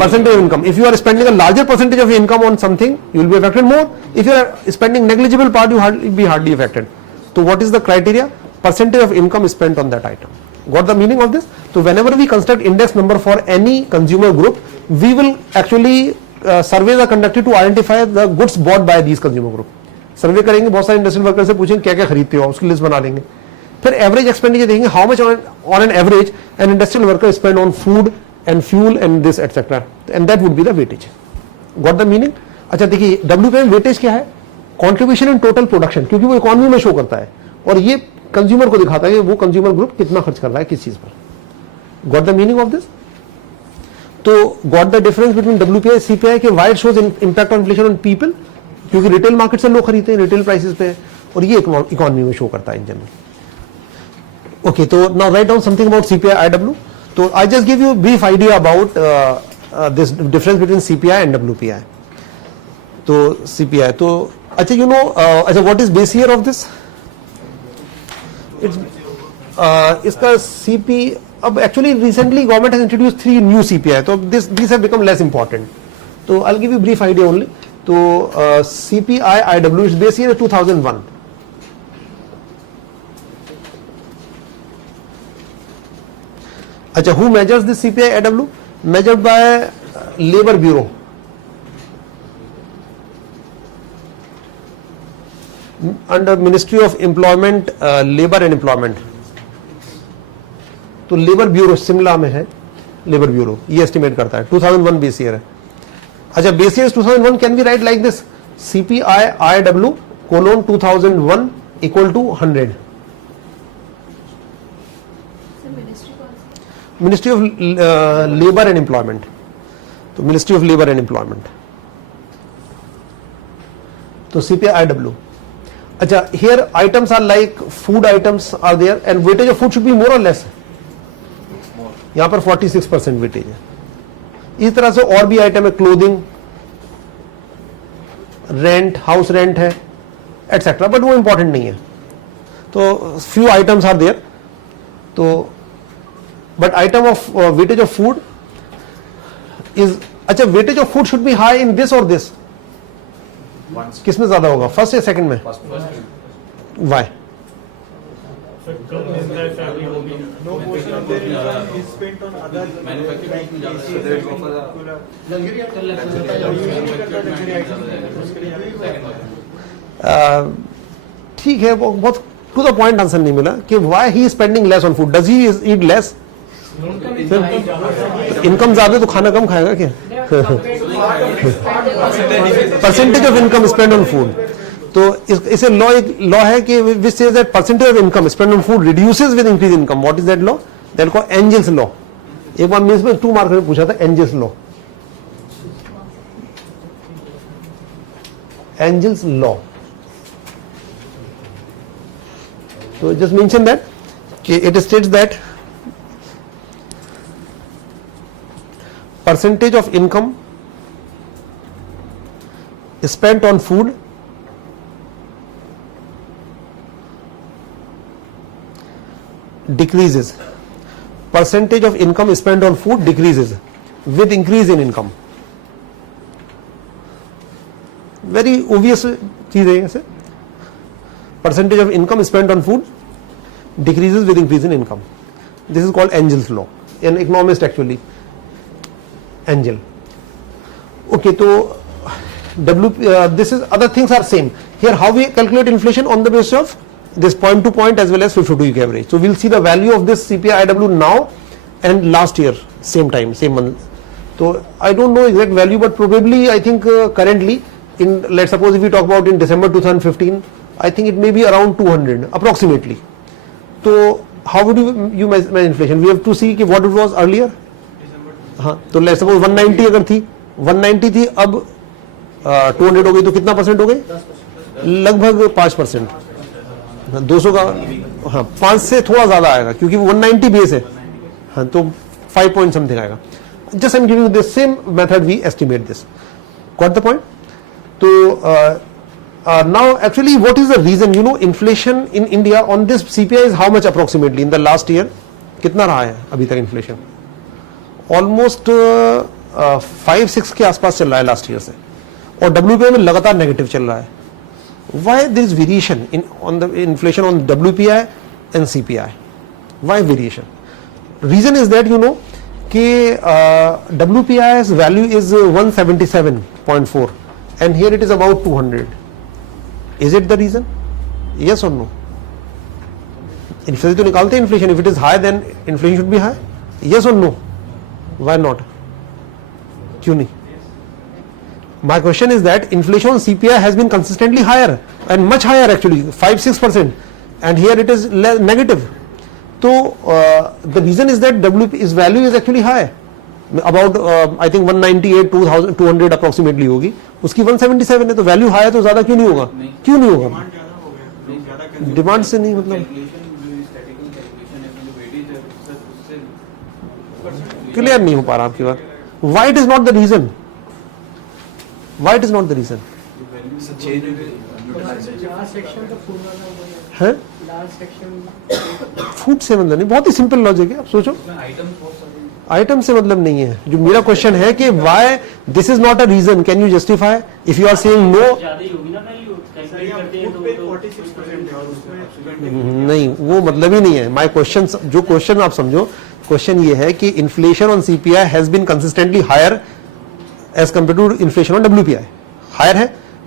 Percentage of income. If you are spending a larger percentage of income on something, you will be affected more. If you are spending negligible part, you will be hardly affected. So what is the criteria? Percentage of income spent on that item. Got the meaning of this? So whenever we construct index number for any consumer group, we will actually surveys are conducted to identify the goods bought by these consumer group. सर्वे करेंगे, बहुत सारे industrial worker से पूछेंगे क्या क्या खरीदते हो, उसकी लिस्ट बना लेंगे. फिर एवरेज एक्सपेंडिचर देखेंगे, how much on an average an industrial worker spend on food and fuel and this etc, and that would be the weightage. Got the meaning? अच्छा देखिए, WPI में weightage क्या है? Contribution in total production, क्योंकि वो economy में show करता है और ये कंज्यूमर को दिखाता है कि वो कंज्यूमर ग्रुप कितना खर्च कर रहा है किस चीज पर. Got the meaning of this? तो got the difference between WPI CPI के why it shows impact on inflation on people, क्योंकि रिटेल मार्केट से लोग खरीदते हैं रिटेल प्राइसेस पे, और ये इकोनॉमी में शो करता है इन जनरल. ओके, तो now write down something about CPI IW. So I just give you a brief idea about this difference between CPI and WPI. So CPI, तो अच्छा you know, अच्छा what is base year of this? It's इसका CP, अब actually recently government has introduced 3 new CPI, so these have become less important. So I'll give you a brief idea only. So CPI IW, its base year is 2001. अच्छा, who measures this CPI IW? Measured by Labor Bureau. Under Ministry of Employment, Labor and Employment. तो labour bureau Shimla में है, labour bureau, ये estimate करता है. 2001 base year है. अच्छा, base year 2001, can be write like this, CPI IW colon 2001 equal to 100. Ministry of labour and employment. तो ministry of labour and employment, तो CPI IW. अच्छा, here items are like food items are there and weightage of food should be more or less. यहाँ पर 46% weightage है. इस तरह से और भी आइटम है, क्लोथिंग, रेंट, हाउस रेंट है, एटसेट्रा, बट वो इंपॉर्टेंट नहीं है. तो फ्यू आइटम्स आर देयर. तो but item of weightage of food is, अच्छा, weightage of food should be high in this और दिस. किसमें ज्यादा होगा, फर्स्ट या सेकंड में? Why? No portion of their income is spent on other manufacturing ठीक है, वो बहुत टू द पॉइंट आंसर नहीं मिला कि why he spending less on food. Does he eat less? इनकम ज्यादा तो खाना कम खाएगा क्या? Percentage of income spend on food. तो इसे लॉ, एक लॉ है कि which says that percentage of income spend on food reduces with increase income. What is that law? That called Engel's law. एक बार मींस में 2 मार्क में पूछा था, Engel's law. Engel's law. So just mention that it states that percentage of income spent on food decreases. Percentage of income spent on food decreases with increase in income. Very obvious चीज है ऐसे. Percentage of income spent on food decreases with increase in income. This is called Engel's law. An economist actually, Engel. Okay, so this is, other things are same. Here how we calculate inflation on the basis of this point to point as well as 52 week average. So we'll see the value of this CPI IW now and last year same time, same month. So I don't know exact value, but probably I think currently in, let's suppose if we talk about in December 2015, I think it may be around 200 approximately. So how would you measure inflation? We have to see कि what it was earlier. हाँ, तो let's suppose 190 अगर थी, 190 थी, अब 200 हो गई, तो कितना परसेंट हो गई? लगभग 5%. 200 का, हाँ, 5 से थोड़ा ज्यादा आएगा क्योंकि वो 190 बेस है. हाँ, तो 5 point something आएगा. Just I'm giving you the same method we estimate this. Got the point? तो now actually what is the reason, you know, inflation in India on this CPI is how much approximately in the last year? कितना रहा है अभी तक inflation? Almost 5-6 के आसपास चल रहा है लास्ट ईयर से, और WPI में लगातार नेगेटिव चल रहा है. Why there is variation in on the inflation on WPI and CPI? Why variation? Reason is that, you know, कि WPI's value is 177.4 and here it is about 200. Is it the reason? Yes or no? Inflation तो निकालते हैं inflation. If it is high, then inflation should be high. Yes or no? Why not? क्यों नहीं? My question is that inflation on CPI has been consistently higher and much higher actually, 5-6%, and here it is negative. So the reason is that WP's value is actually high. About I think 198, 200 approximately होगी, उसकी 177 है, तो value high है, तो ज्यादा क्यों नहीं होगा? क्यों नहीं होगा? डिमांड से नहीं, मतलब क्लियर नहीं हो पा रहा आपकी बात. Why it is not the reason? Why it is not the reason? है? फूड से मतलब नहीं, बहुत ही सिंपल लॉजिक है. आप सोचो, आइटम से मतलब नहीं है. जो मेरा क्वेश्चन है कि why this is not a reason, can you justify? If you are saying no, नहीं, वो मतलब ही नहीं है. माय क्वेश्चन, जो क्वेश्चन आप समझो, क्वेश्चन ये है कि inflation on CPI has been consistently higher as compare to inflation on WPI. Higher है.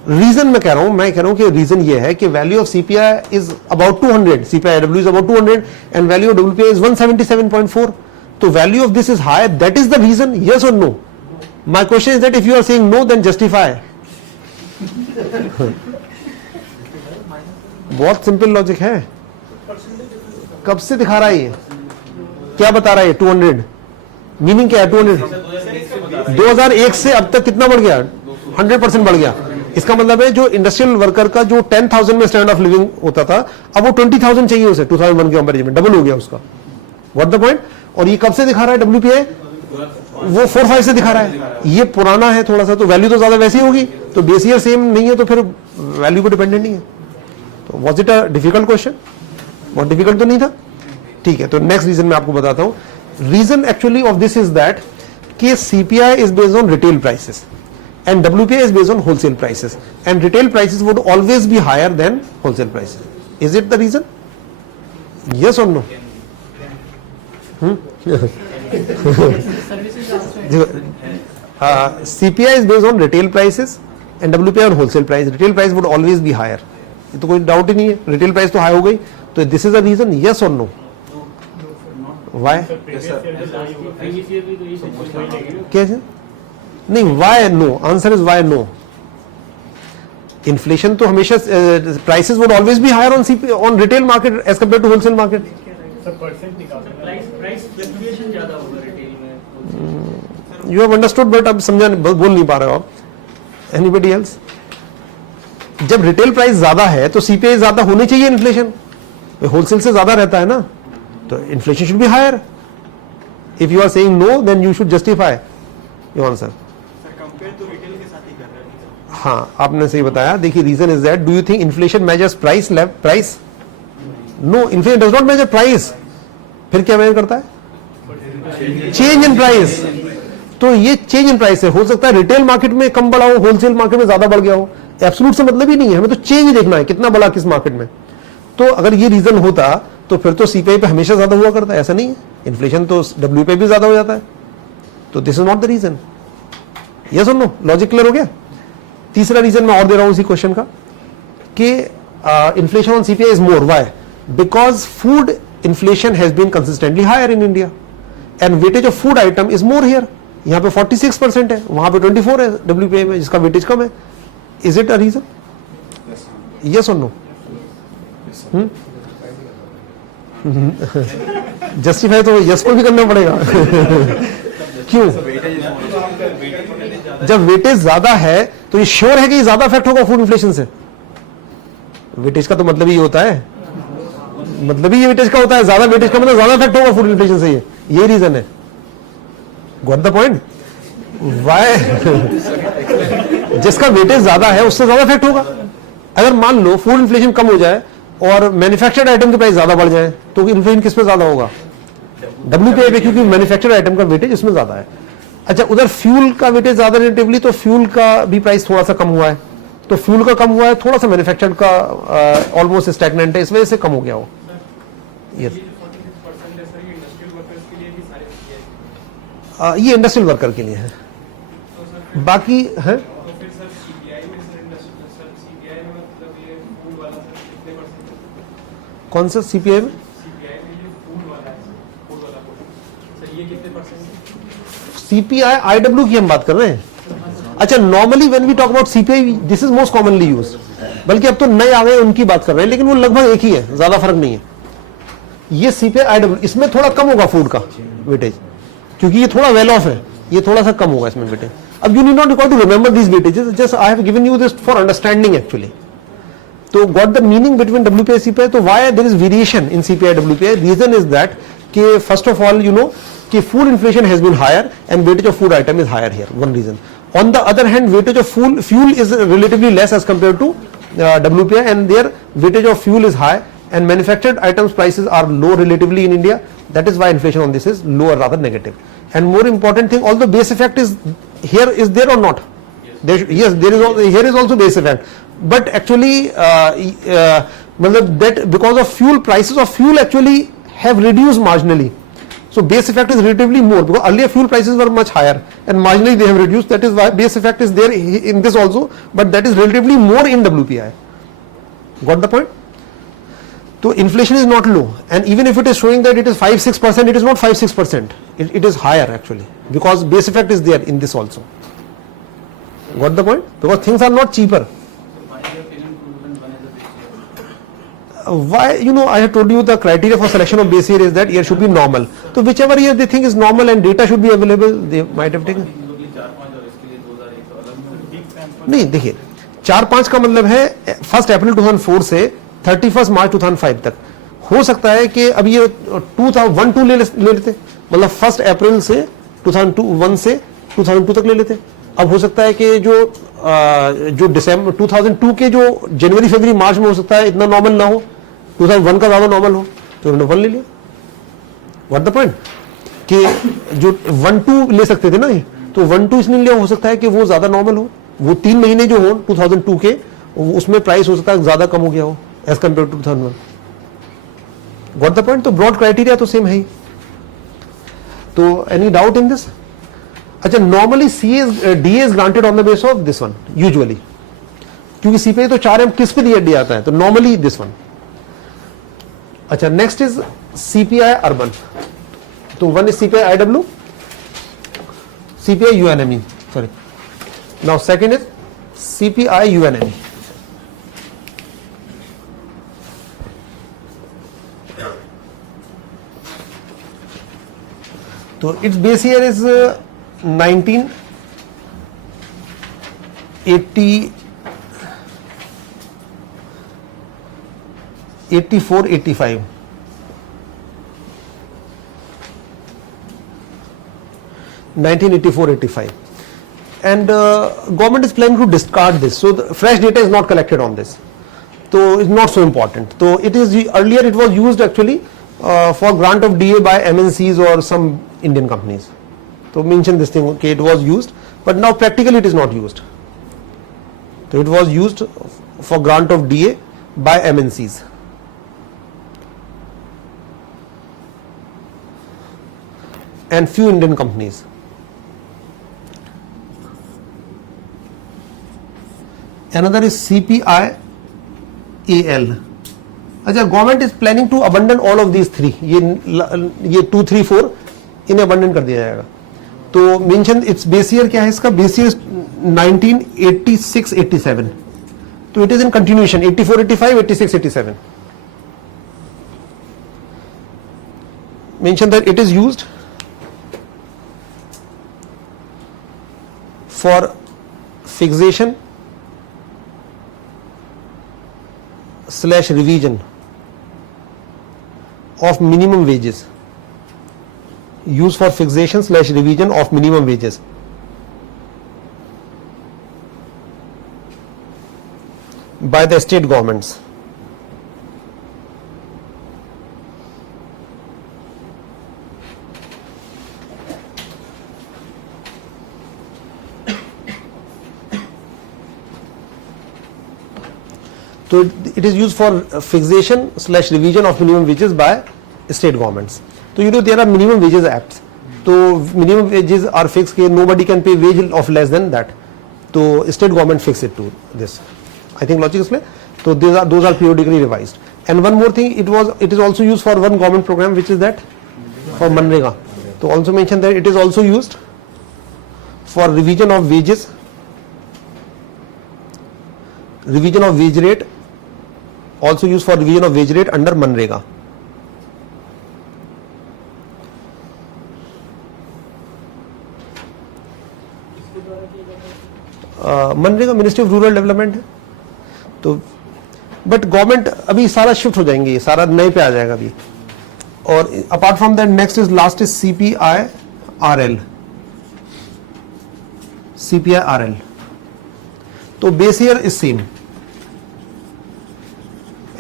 रीजन मैं कह रहा हूं कि रीजन ये है कि value of CPI is about 200, CPI W is about 200 and value of WPI is 177.4. तो value of this is high, that is the reason, yes or no? My question is that if you are saying no, then justify. बहुत simple logic है. कब से दिखा रहा है ये? क्या बता रहा है 200? मीनिंग क्या है 200? 2001 से अब तक कितना बढ़ गया? 100% बढ़ गया. इसका मतलब है जो इंडस्ट्रियल वर्कर का जो 10,000 में स्टैंडर्ड ऑफ लिविंग होता था, अब वो 20,000 चाहिए उसे 2001 के कंपैरिजन में, डबल हो गया उसका. What the point? और ये कब से दिखा रहा है WPI? वो 4-5 से दिखा रहा है. ये पुराना है थोड़ा सा, तो वैल्यू तो ज्यादा वैसी होगी. तो बेस ईयर सेम नहीं है तो फिर वैल्यू पे डिपेंडेंट नहीं है. तो was it a difficult question? बहुत डिफिकल्ट तो नहीं था. ठीक है, तो नेक्स्ट रीजन मैं आपको बताता हूं. Reason actually of this is that कि CPI is based on retail prices and WPI is based on wholesale prices, and retail prices would always be higher than wholesale prices. Is it the reason? Yes or no? Services also. CPI is based on retail prices and WPI on wholesale price. Retail price would always be higher. ये तो कोई doubt ही नहीं है. Retail price तो high हो गई. तो this is a reason, yes और नो? वाई? कैसे नहीं? Why no? Answer is why no. Inflation तो हमेशा prices would always be higher on retail market as compare to wholesale market. Price fluctuation ज्यादा होगा रिटेल में. यू हैव अंडरस्टूड, बट अब समझा बोल नहीं पा रहे हो आप. Anybody else? जब रिटेल प्राइस ज्यादा है तो CPI ज्यादा होनी चाहिए. इन्फ्लेशन होलसेल से ज्यादा रहता है ना, तो inflation should be higher. If you are saying no, then you should justify your answer. Compare तो रिटेल के साथ ही कर रहे हैं. हाँ, आपने सही बताया. देखिए, reason is that, do you think inflation measures price? No, inflation does not measure price. फिर क्या मेजर करता है? Change in price. तो ये चेंज इन प्राइस है. हो सकता है रिटेल मार्केट में कम बढ़ा हो, होलसेल मार्केट में ज्यादा बढ़ गया हो. एब्सोल्यूट से मतलब ही नहीं है. हमें तो चेंज देखना है, कितना बढ़ा किस मार्केट में. तो अगर ये रीजन होता तो फिर तो CPI पे हमेशा ज्यादा हुआ करता है. ऐसा नहीं है. इन्फ्लेशन तो WPI भी ज्यादा हो जाता है. तो this is not the reason. Yes और नो? लॉजिक क्लियर हो गया? तीसरा रीजन मैं और दे रहा हूं इसी क्वेश्चन का कि inflation on CPI is more. Why? Because food inflation has been consistently higher in India and weightage of food item is more here. यहां पे 46% है, वहां पे 24 है WPI में, जिसका वेटेज कम है. Is it a reason? Yes और नो? जस्टिफाई तो यस को भी करना पड़ेगा. क्यों? जब वेटेज ज्यादा है तो ये श्योर है कि ये ज्यादा इफेक्ट होगा फूड इन्फ्लेशन से. वेटेज का तो मतलब ही होता है, मतलब ही ये वेटेज का होता है. ज्यादा वेटेज का मतलब ज्यादा इफेक्ट होगा फूड इन्फ्लेशन से. ये रीजन है. Got the point? वाई? जिसका वेटेज ज्यादा है उससे ज्यादा इफेक्ट होगा. अगर मान लो फूड इन्फ्लेशन कम हो जाए और मैन्युफैक्चर्ड आइटम के प्राइस ज्यादा बढ़ जाए, तो इन्फ्लेशन किस पे ज्यादा होगा? WPI पे, क्योंकि मैन्युफैक्चर्ड आइटम का वेटेज इसमें ज्यादा है. अच्छा, उधर फ्यूल का वेटेज ज्यादा रिलेटिवली, तो फ्यूल का भी प्राइस थोड़ा सा कम हुआ है. तो फ्यूल का कम हुआ है, थोड़ा सा मैन्युफैक्चर्ड का ऑलमोस्ट स्टैग्नेंट है, इस वजह से कम हो गया हो. यस, ये इंडस्ट्रियल वर्कर के लिए है. बाकी है कौन सा CPI में? CPI IW की हम बात कर रहे हैं. अच्छा, normally when we talk about CPI, this is most commonly used. बल्कि अब तो नए आ गए उनकी बात कर रहे हैं, लेकिन वो लगभग एक ही है, ज्यादा फर्क नहीं है. ये CPI IW, इसमें थोड़ा कम होगा फूड का वेटेज, क्योंकि ये थोड़ा वेल ऑफ है. ये थोड़ा सा कम होगा इसमें वेटेज. अब you need not require to remember this weightages, just I have given you this for understanding actually. तो got the meaning between WPI CPI. तो why there is variation in CPI WPI? Reason is that कि first of all you know कि food inflation has been higher and weightage of food item is higher here. One reason. On the other hand, weightage of fuel is relatively less as compared to WPI, and their weightage of fuel is high, and manufactured items prices are low relatively in India. That is why inflation on this is low or rather negative. And more important thing, although base effect is here, is there or not? Yes, there is. Here is also base effect, but actually, that because of fuel, prices of fuel actually have reduced marginally. So base effect is relatively more, because earlier fuel prices were much higher and marginally they have reduced. That is why base effect is there in this also, but that is relatively more in WPI. Got the point? So inflation is not low, and even if it is showing that it is 5-6%, it is not 5-6%. It is higher actually, because base effect is there in this also. Got the point? Because things are not cheaper. Why, I have told you the criteria for selection of base year is that year should be normal. So whichever year they think is normal and data should be available, they might have taken. नहीं देखिए 4-5 का मतलब है 1 अप्रैल 2004 से 31 मार्च 2005 तक. हो सकता है कि अब ये 2001-2 ले लेते, मतलब 1 अप्रैल से 2001 से 2002 तक ले लेते. अब हो सकता है कि जो दिसंबर 2002 के जो जनवरी फरवरी मार्च में हो सकता है इतना नॉर्मल ना हो, 2001 का ज्यादा नॉर्मल हो, तो उन्होंने 1 ले लिया. व्हाट द पॉइंट कि जो 1-2 ले सकते थे ना, तो 1-2 इसलिए लिया, हो सकता है कि वो ज्यादा नॉर्मल हो, वो 3 महीने जो हो 2002 के उसमें प्राइस हो सकता है ज्यादा कम हो गया हो as compare to 2001. What the point. तो ब्रॉड क्राइटेरिया तो सेम है ही. तो एनी डाउट इन दिस? अच्छा, normally DA is granted on the base of this one usually, क्योंकि CPI तो 4M किस पे दिया आता है, तो नॉर्मली दिस वन. अच्छा, नेक्स्ट इज CPI अर्बन. तो one is CPI IW, CPI UNME, sorry. Now second is CPI UNME. तो its base year is 1984-85. 1984-85, and government is planning to discard this, so the fresh data is not collected on this, so it's not so important. So it is, earlier it was used actually for grant of DA by MNCs or some Indian companies. So mention this thing, okay, it was used, but now practically it is not used. So it was used for grant of DA by MNCs. And few Indian companies. Another is CPI AL. अच्छा, government is planning to abandon all of these 3. ये 2, 3, 4 इन्हें abandon कर दिया जाएगा. तो mention it's base year क्या है इसका? Base year 1986-87. तो it is in continuation 84-85, 86-87. Mention that it is used for fixation / revision of minimum wages, used for fixation / revision of minimum wages by the state governments. So it is used for fixation / revision of minimum wages by state governments. So there are minimum wages acts. So minimum wages are fixed. Nobody can pay wage of less than that. So state government fix it to this. I think logic is clear. So those are periodically revised. And one more thing, it is also used for one government program, which is that for Manrega. So also mention that it is also used for revision of wages, revision of wage rate. Also used for revision of wage rate under Manrega. MNREGA ministry of rural development है. तो but government अभी सारा shift हो जाएंगे, सारा नए पे आ जाएगा अभी. और apart from that next is last is CPI RL. CPI RL. तो base year is same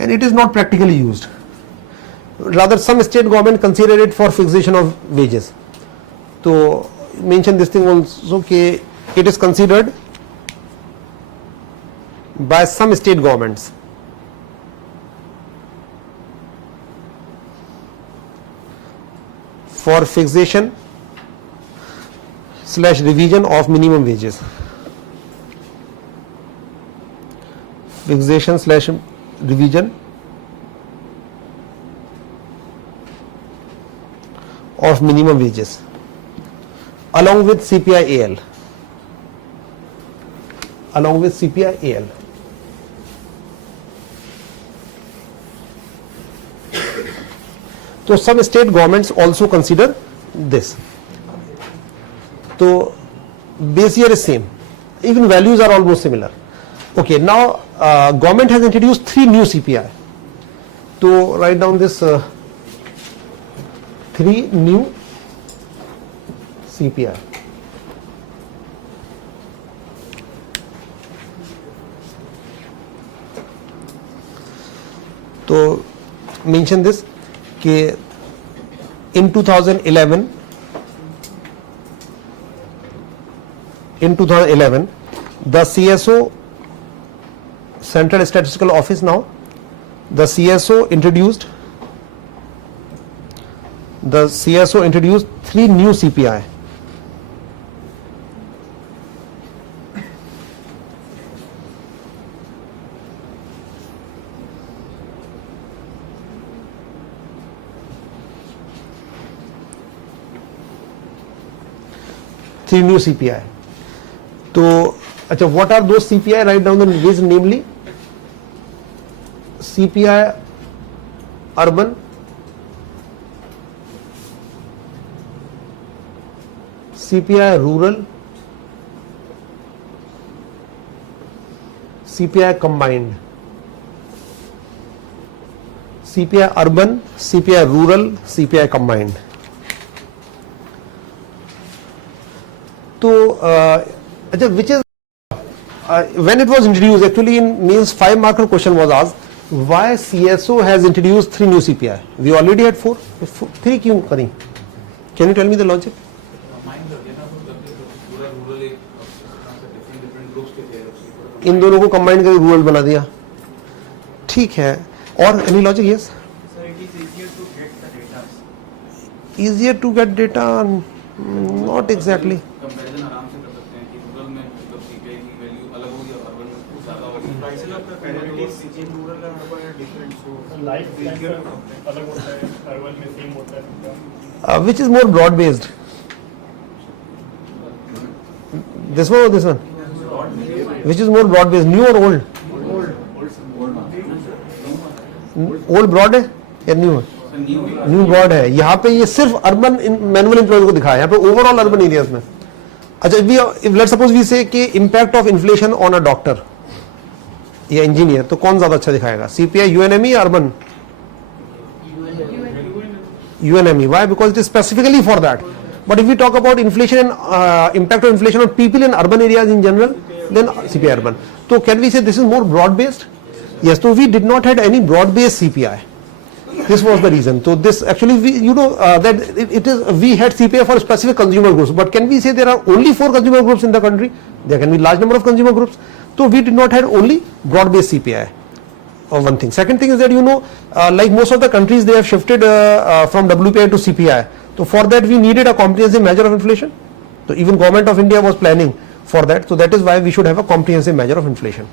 and it is not practically used. Rather, some state government consider it for fixation of wages. So mention this thing also, okay, it is considered by some state governments for fixation / revision of minimum wages. Fixation / revision of minimum wages along with CPI AL. Along with CPI AL. So some state governments also consider this. So base year is same, even values are almost similar. Okay, now government has introduced 3 new CPI. So write down this 3 new CPI. So mention this कि in 2011 the CSO, Central Statistical Office, now the CSO introduced 3 new CPI. New CPI. So, what are those CPI? Write down the ways, namely CPI urban, CPI rural, CPI combined. CPI urban, CPI rural, CPI combined. So, which is when it was introduced, actually in means 5 marker question was asked, why CSO has introduced 3 new CPI? We already had 4. 3 क्यों करी? Can you tell me the logic? इन दोनों को combine करके rural बना दिया, ठीक है. और any logic? Yes Sir, it is easier to get the data. easier to get data, not exactly. Comparison आराम से कर सकते हैं कि रूरल में मतलब सीपीआई की वैल्यू अलग होगी और अर्बन में कुछ ज्यादा होगी. Prices of the commodities in rural and urban are different, so life it's easier to compare. अलग होता है, अर्बन में सेम होता है. Which is more broad based? This one or this one? Which is more broad based, new or old? Old broad है या new है? New broad है. यहाँ पे ये सिर्फ अर्बन मैनुअल एम्प्लॉयज को दिखाया है, यहाँ पे ओवरऑल अर्बन एरियाज में. अच्छा, लेट्स सपोज वी से कि impact of inflation on a doctor या इंजीनियर, तो कौन ज्यादा अच्छा दिखाएगा, सीपीआई यूएनएमई या urban? UNME. Why? Because it is specifically for that. But if we talk about inflation and impact of inflation on people in urban areas in general, then CPI urban. So can we say this is more broad based? Yes. So we did not had any broad based CPI. This was the reason. So this actually that it is we had CPI for specific consumer groups. But can we say there are only 4 consumer groups in the country? There can be large number of consumer groups. So we did not had only broad based CPI. One thing. Second thing is that like most of the countries, they have shifted from WPI to CPI. So for that we needed a comprehensive measure of inflation. So even government of India was planning for that. So that is why we should have a comprehensive measure of inflation.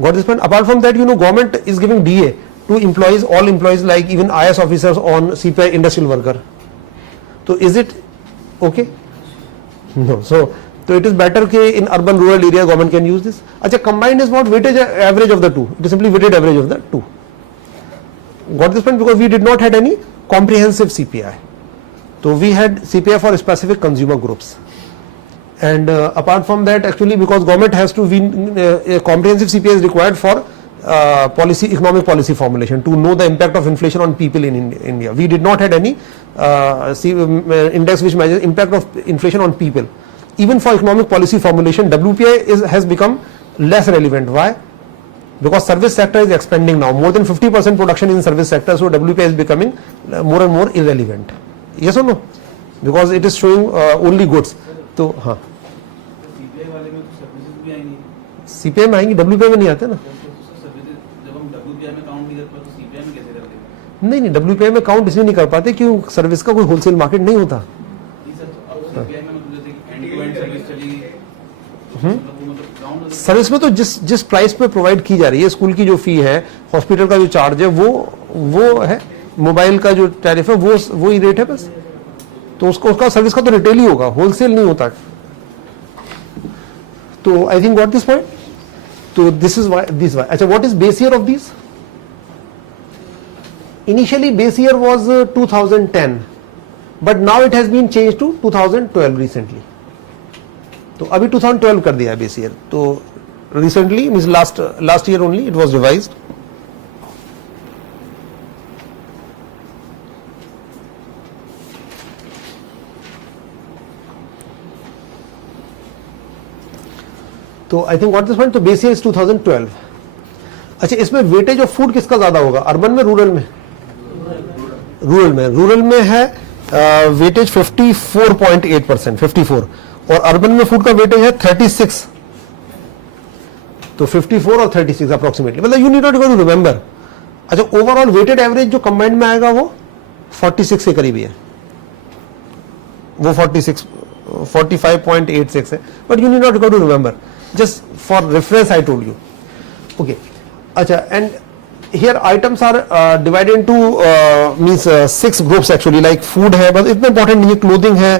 Got this point? Apart from that, government is giving DA to employees, all employees, like even IS officers on CPI industrial worker. So is it okay? No. So it is better that in urban rural area government can use this. Achha, combined is what? Weightage average of the two. It is simply weighted average of the two. Got this point? Because we did not had any comprehensive CPI. So we had CPI for specific consumer groups. And apart from that, actually, because government has to a comprehensive CPI is required for economic policy formulation to know the impact of inflation on people in India. We did not had any index which measures impact of inflation on people. Even for economic policy formulation, WPI has become less relevant. Why? Because service sector is expanding now. More than 50% production in service sector, so WPI is becoming more and more irrelevant. Yes or no? Because it is showing only goods. तो हाँ, CPI वाले में तो services भी आएंगी. CPI में आएंगी, WPI में नहीं आते ना. सर्विसेज जब हम डब्ल्यूपीआई में काउंट नहीं कर पाते तो सीपीआई में कैसे करते हैं? नहीं, WPI में काउंट इसलिए नहीं कर पाते क्यों? सर्विस का कोई होलसेल मार्केट नहीं होता. नहीं सर, अब सीपीआई में मतलब जैसे एंड टू एंड सर्विस चली, मतलब काउंट सर्विस में तो जिस प्राइस पे प्रोवाइड की जा रही है, स्कूल की जो फी है, हॉस्पिटल का जो चार्ज है, वो है, मोबाइल का जो टैरिफ है, वो ही रेट है बस. तो उसका सर्विस का तो रिटेल ही होगा, होलसेल नहीं होता। तो I think what this point, तो दिस इज दिस वाई। अच्छा, what is base year of this? Initially base year was 2010, but now it has been change to 2012 recently. तो अभी 2012 कर दिया है बेस ईयर, तो recently means last year only it was revised. तो I think what this point, तो base year is 2012। अच्छा, इसमें वेटेज ऑफ फूड किसका ज्यादा होगा, अर्बन में रूरल में? रूरल में है वेटेज 54.8%, 54, और अर्बन में फूड का वेटेज है 36। तो 54 और 36 अप्रोक्सीमेटली, मतलब you need not to remember. अच्छा, ओवरऑल वेटेड एवरेज जो कंबाइंड में आएगा वो 46 के करीब ही है, वो 45.86 है, but you need not to remember, just for reference I told you. Okay, acha, and here items are divided into means 6 groups actually, like food है, बस इतना important नहीं है, clothing है,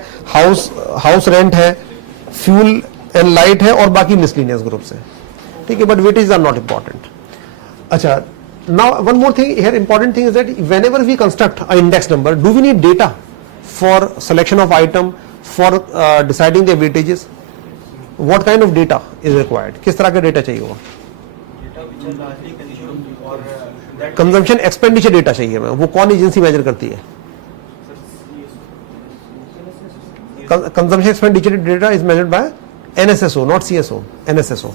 house rent है, fuel and light है, और बाकी miscellaneous groups है, ठीक है, but weightages are not important. अच्छा, now one more thing here, important thing is that whenever we construct an index number, do we need data for selection of item, for deciding the weightages? What kind of data is required? किस तरह का data चाहिए होगा? Consumption expenditure data चाहिए हमें, वो कौन agency major करती है? Consumption expenditure data is measured by NSSO, not CSO, NSSO.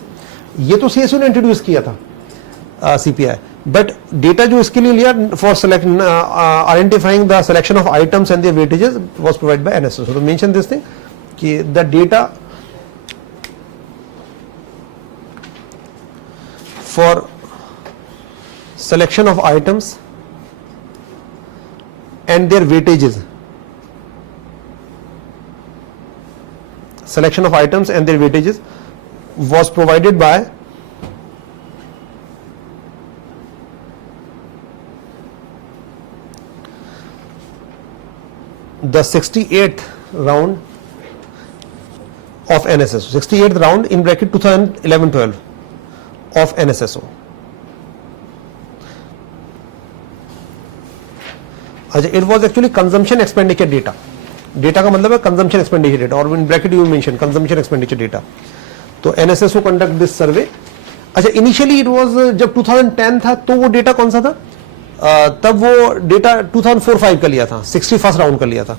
ये तो सीएसओ ने इंट्रोड्यूस किया था सीपीआई, बट डेटा जो इसके लिए लिया for identifying the selection of items and their weightages was provided by NSSO. तो मेंशन दिस थिंग कि the data for selection of items and their weightages, selection of items and their weightages was provided by the 68th round of NSSO, 68th round in bracket 2011-12 of NSSO. अच्छा, it was actually consumption expenditure data. Data का मतलब है consumption expenditure data, और in bracket you mention consumption expenditure data. तो NSSO conduct this survey. अच्छा, initially it was, जब 2010 था तो वो डेटा कौन सा था? तब वो डेटा 2004-5 का लिया था, 61st राउंड का लिया था,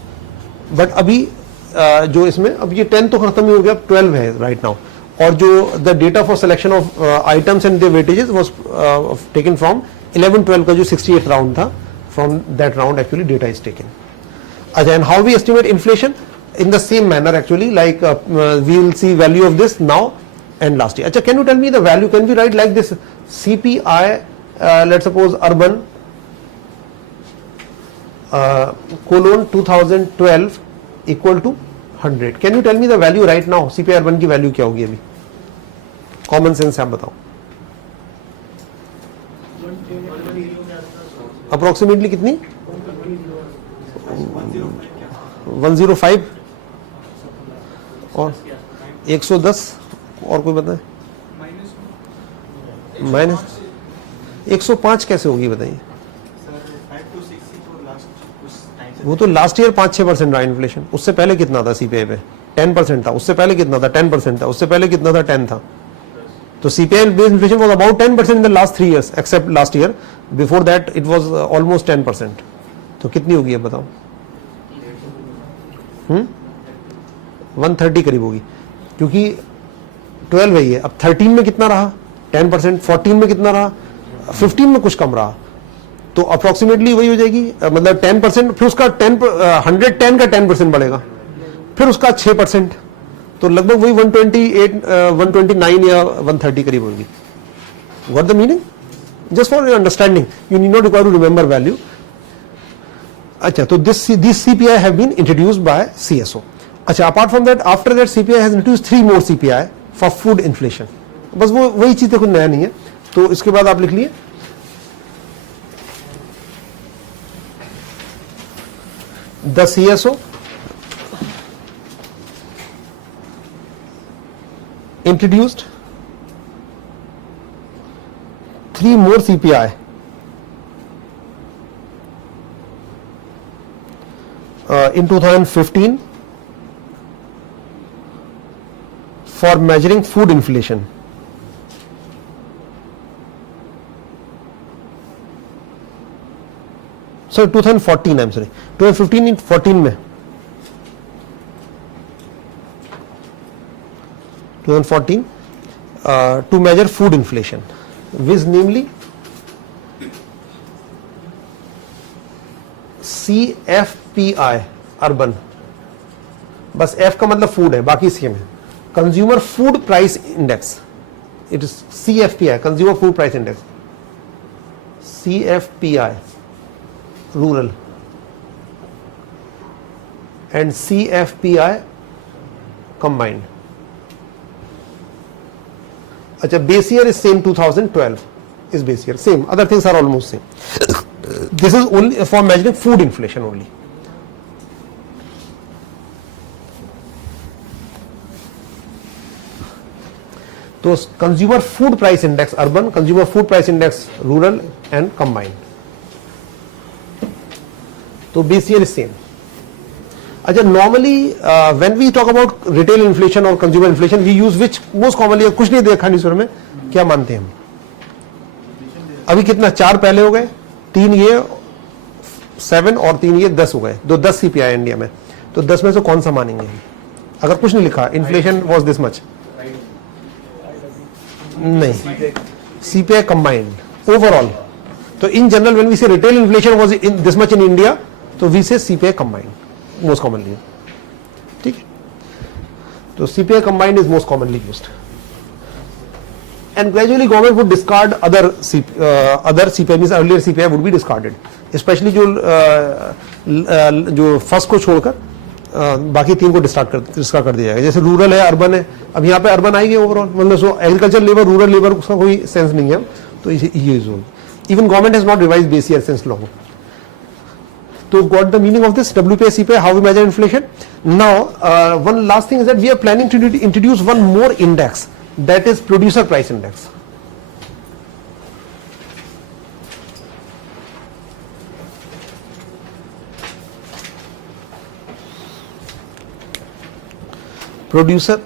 बट अभी जो इसमें अब ये 10 तो खत्म ही हो गया, 12 है राइट नाउ, और जो the data for selection of items and their weightages was taken from 11-12 का जो 68th राउंड था, from that round actually data is taken. अच्छा, and how we estimate inflation? In the same manner actually, like we will see value of this now and last year. अच्छा, can you tell me the value? Can we write like this CPI, let's suppose urban colon 2012 equal to 100। Can you tell me the value right now? CPI urban की वैल्यू क्या होगी अभी? Common sense से आप बताओ, approximately कितनी? 105 और 110, और कोई बताए? माइनस 105 कैसे होगी बताइए? वो तो लास्ट ईयर 5-6% रहा इन्फ्लेशन। उससे पहले कितना था सीपीआई पे? 10% था। उससे पहले कितना था? 10% था। उससे पहले कितना था? 10 था। तो CPI based inflation was about 10% in the last 3 years, except last year. Before that, it was almost 10%. तो कितनी होगी अब बताओ? 130 करीब होगी, क्योंकि 12 वही है। अब 13 में कितना रहा? 10%। 14 में कितना रहा? 15 में कुछ कम रहा। तो अप्रोक्सीमेटली वही हो जाएगी, मतलब 10%। फिर उसका 110 का 10% बढ़ेगा, फिर उसका 6%, तो लगभग वही 128, 129 या 130 करीब होगी। What the meaning? Just for your understanding, you need not require to remember value. अच्छा, तो this CPI have been introduced by CSO। अच्छा, apart from that, after that CPI has introduced 3 more CPI for food inflation. बस वो वही चीज कुछ नया नहीं है। तो इसके बाद आप लिख लिए the CSO introduced 3 more CPI in 2015 for measuring food inflation. So 2014, I'm sorry, 2015 and 14 में 2014 to measure food inflation, which namely CFPI urban, बस F का मतलब food है, बाकी सेम है. Consumer Food Price Index, it is CFPI, Consumer Food Price Index, CFPI rural and CFPI combined. Acha, base year is same, 2012 is base year, same, other things are almost same. This is only for measuring food inflation only. So consumer food price index urban, consumer food price index rural and combined. So base year is same. Acha, normally when we talk about retail inflation or consumer inflation, we use which most commonly, कुछ नहीं देखा नहीं सुर में, क्या मानते हैं हम? अभी कितना 4 पहले हो गए, 3 ये 7 और 3 ये 10 हो गए, 10 CPI इंडिया में. तो 10 में से कौन सा मानेंगे हम? अगर कुछ नहीं लिखा, इन्फ्लेशन वॉज दिस मच, नहीं, CPI combined overall. तो in general when we say retail inflation was in this much in India, तो we say CPI combined most commonly. ठीक है, तो CPI combined is most commonly used. And gradually government would discard other CPI, means earlier CPI would be discarded, especially जो first को छोड़कर बाकी 3 को discard कर दिया जाएगा. जैसे रूरल है, अर्बन है, अब यहाँ पे अर्बन आएगी ओवरऑल, मतलब so agriculture labour, rural labour, उसका कोई सेंस नहीं है, तो ये यूज होगी. Even government has not revise base year since long. तो got the meaning of this WPI CPI, how we measure inflation. Now one last thing is that we are planning to introduce one more index, that is producer price index. Producer,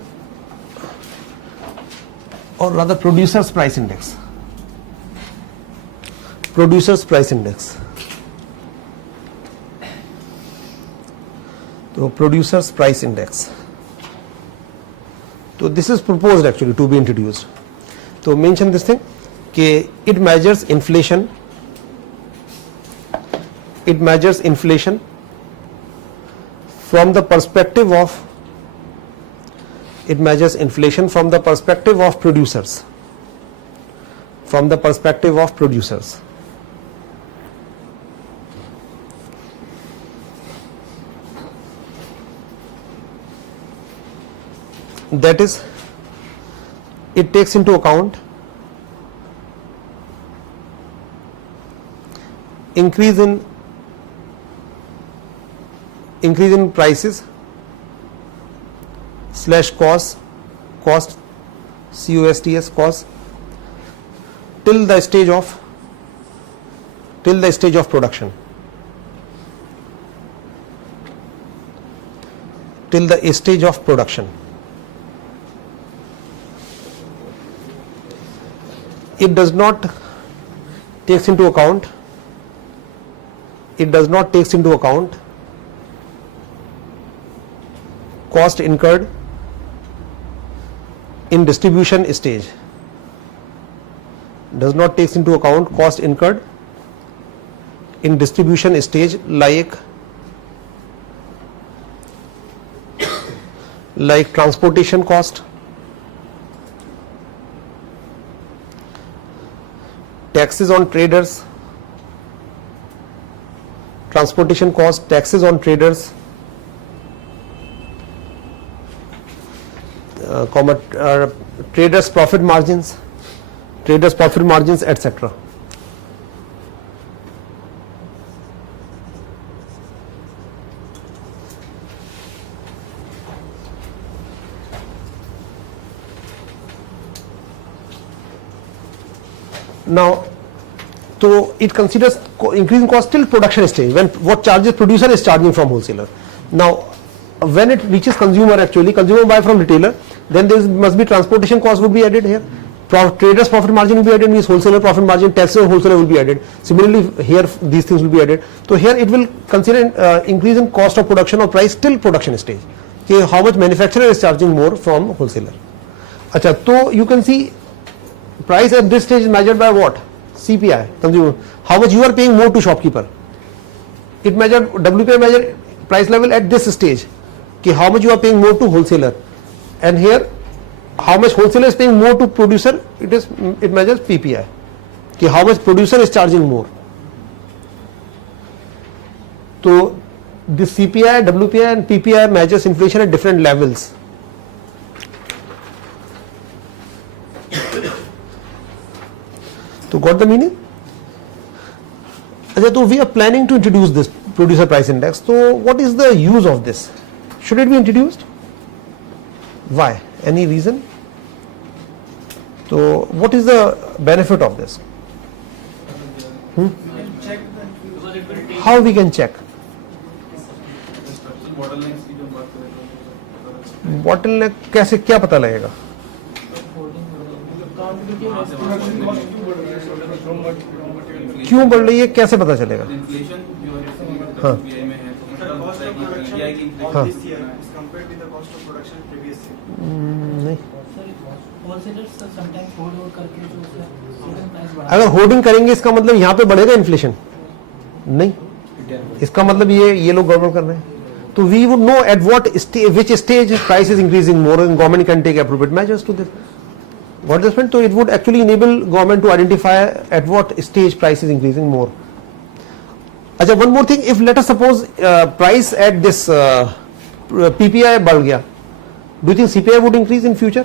or rather producers price index. Producers price index. So producers price index. So this is proposed actually to be introduced. So mention this thing, कि it measures inflation. It measures inflation from the perspective of. It measures inflation from the perspective of producers. From the perspective of producers. That is, it takes into account increase in prices slash cost COSTS till the stage of production. Till the stage of production. It does not takes into account cost incurred in distribution stage. Does not takes into account cost incurred in distribution stage, like transportation cost, taxes on traders, transportation cost, taxes on traders, traders profit margins, etc. Now, so it considers increasing cost till production stage, when what charges producer is charging from wholesaler. Now, when it reaches consumer, actually consumer buy from retailer, then there must be transportation cost would be added here. Traders profit margin will be added, means wholesaler profit margin, taxes on wholesaler will be added. Similarly, here these things will be added. So here it will consider increase in cost of production or price till production stage. Okay, how much manufacturer is charging more from wholesaler. Acha, so you can see price at this stage is measured by what? CPI, consumer. How much you are paying more to shopkeeper. It measured, WPI measure price level at this stage. Okay, how much you are paying more to wholesaler. And here, how much wholesaler is paying more to producer, it measures PPI. Okay, how much producer is charging more. So this CPI, WPI and PPI measures inflation at different levels. So got the meaning? So we are planning to introduce this producer price index. So what is the use of this? Should it be introduced? Why? Any reason? So what is the benefit of this? How we can check? bottlenecks की जो बात करें Bottleneck कैसे क्या पता लगेगा? क्यों बढ़ रही है कैसे पता चलेगा? इन्फ्लेशन जो है हाँ। WPI में है तो The cost of production PPI की हाँ। this year is compared with the cost of production previous year. नहीं, होलसेलर्स समटाइम्स होल्ड ओवर करके जो उसका सेलिंग प्राइस बढ़ा अगर होर्डिंग करेंगे इसका मतलब यहाँ पे बढ़ेगा इन्फ्लेशन? नहीं, इसका मतलब ये लोग गवर्नमेंट कर रहे हैं. तो we would know at what which stage price is increasing more and government can take appropriate measures to this. What is meant? So it would actually enable government to identify at what stage price is increasing more. अच्छा, one more thing. If let us suppose price at this PPI बढ़ गया, do you think CPI would increase in future?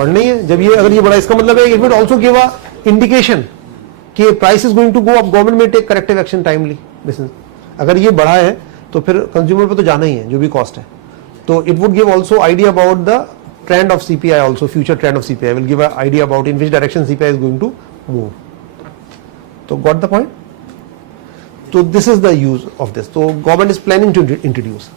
बढ़नी है. जब ये अगर ये बढ़ा इसका मतलब है it would also give a indication कि price is going to go up. Government may take corrective action timely. अगर ये बढ़ा है तो फिर कंज्यूमर पे तो जाना ही है जो भी कॉस्ट है. तो it would give also idea about the trend of CPI also, future trend of CPI will give an idea about in which direction CPI is going to move. So got the point? So this is the use of this. So government is planning to introduce.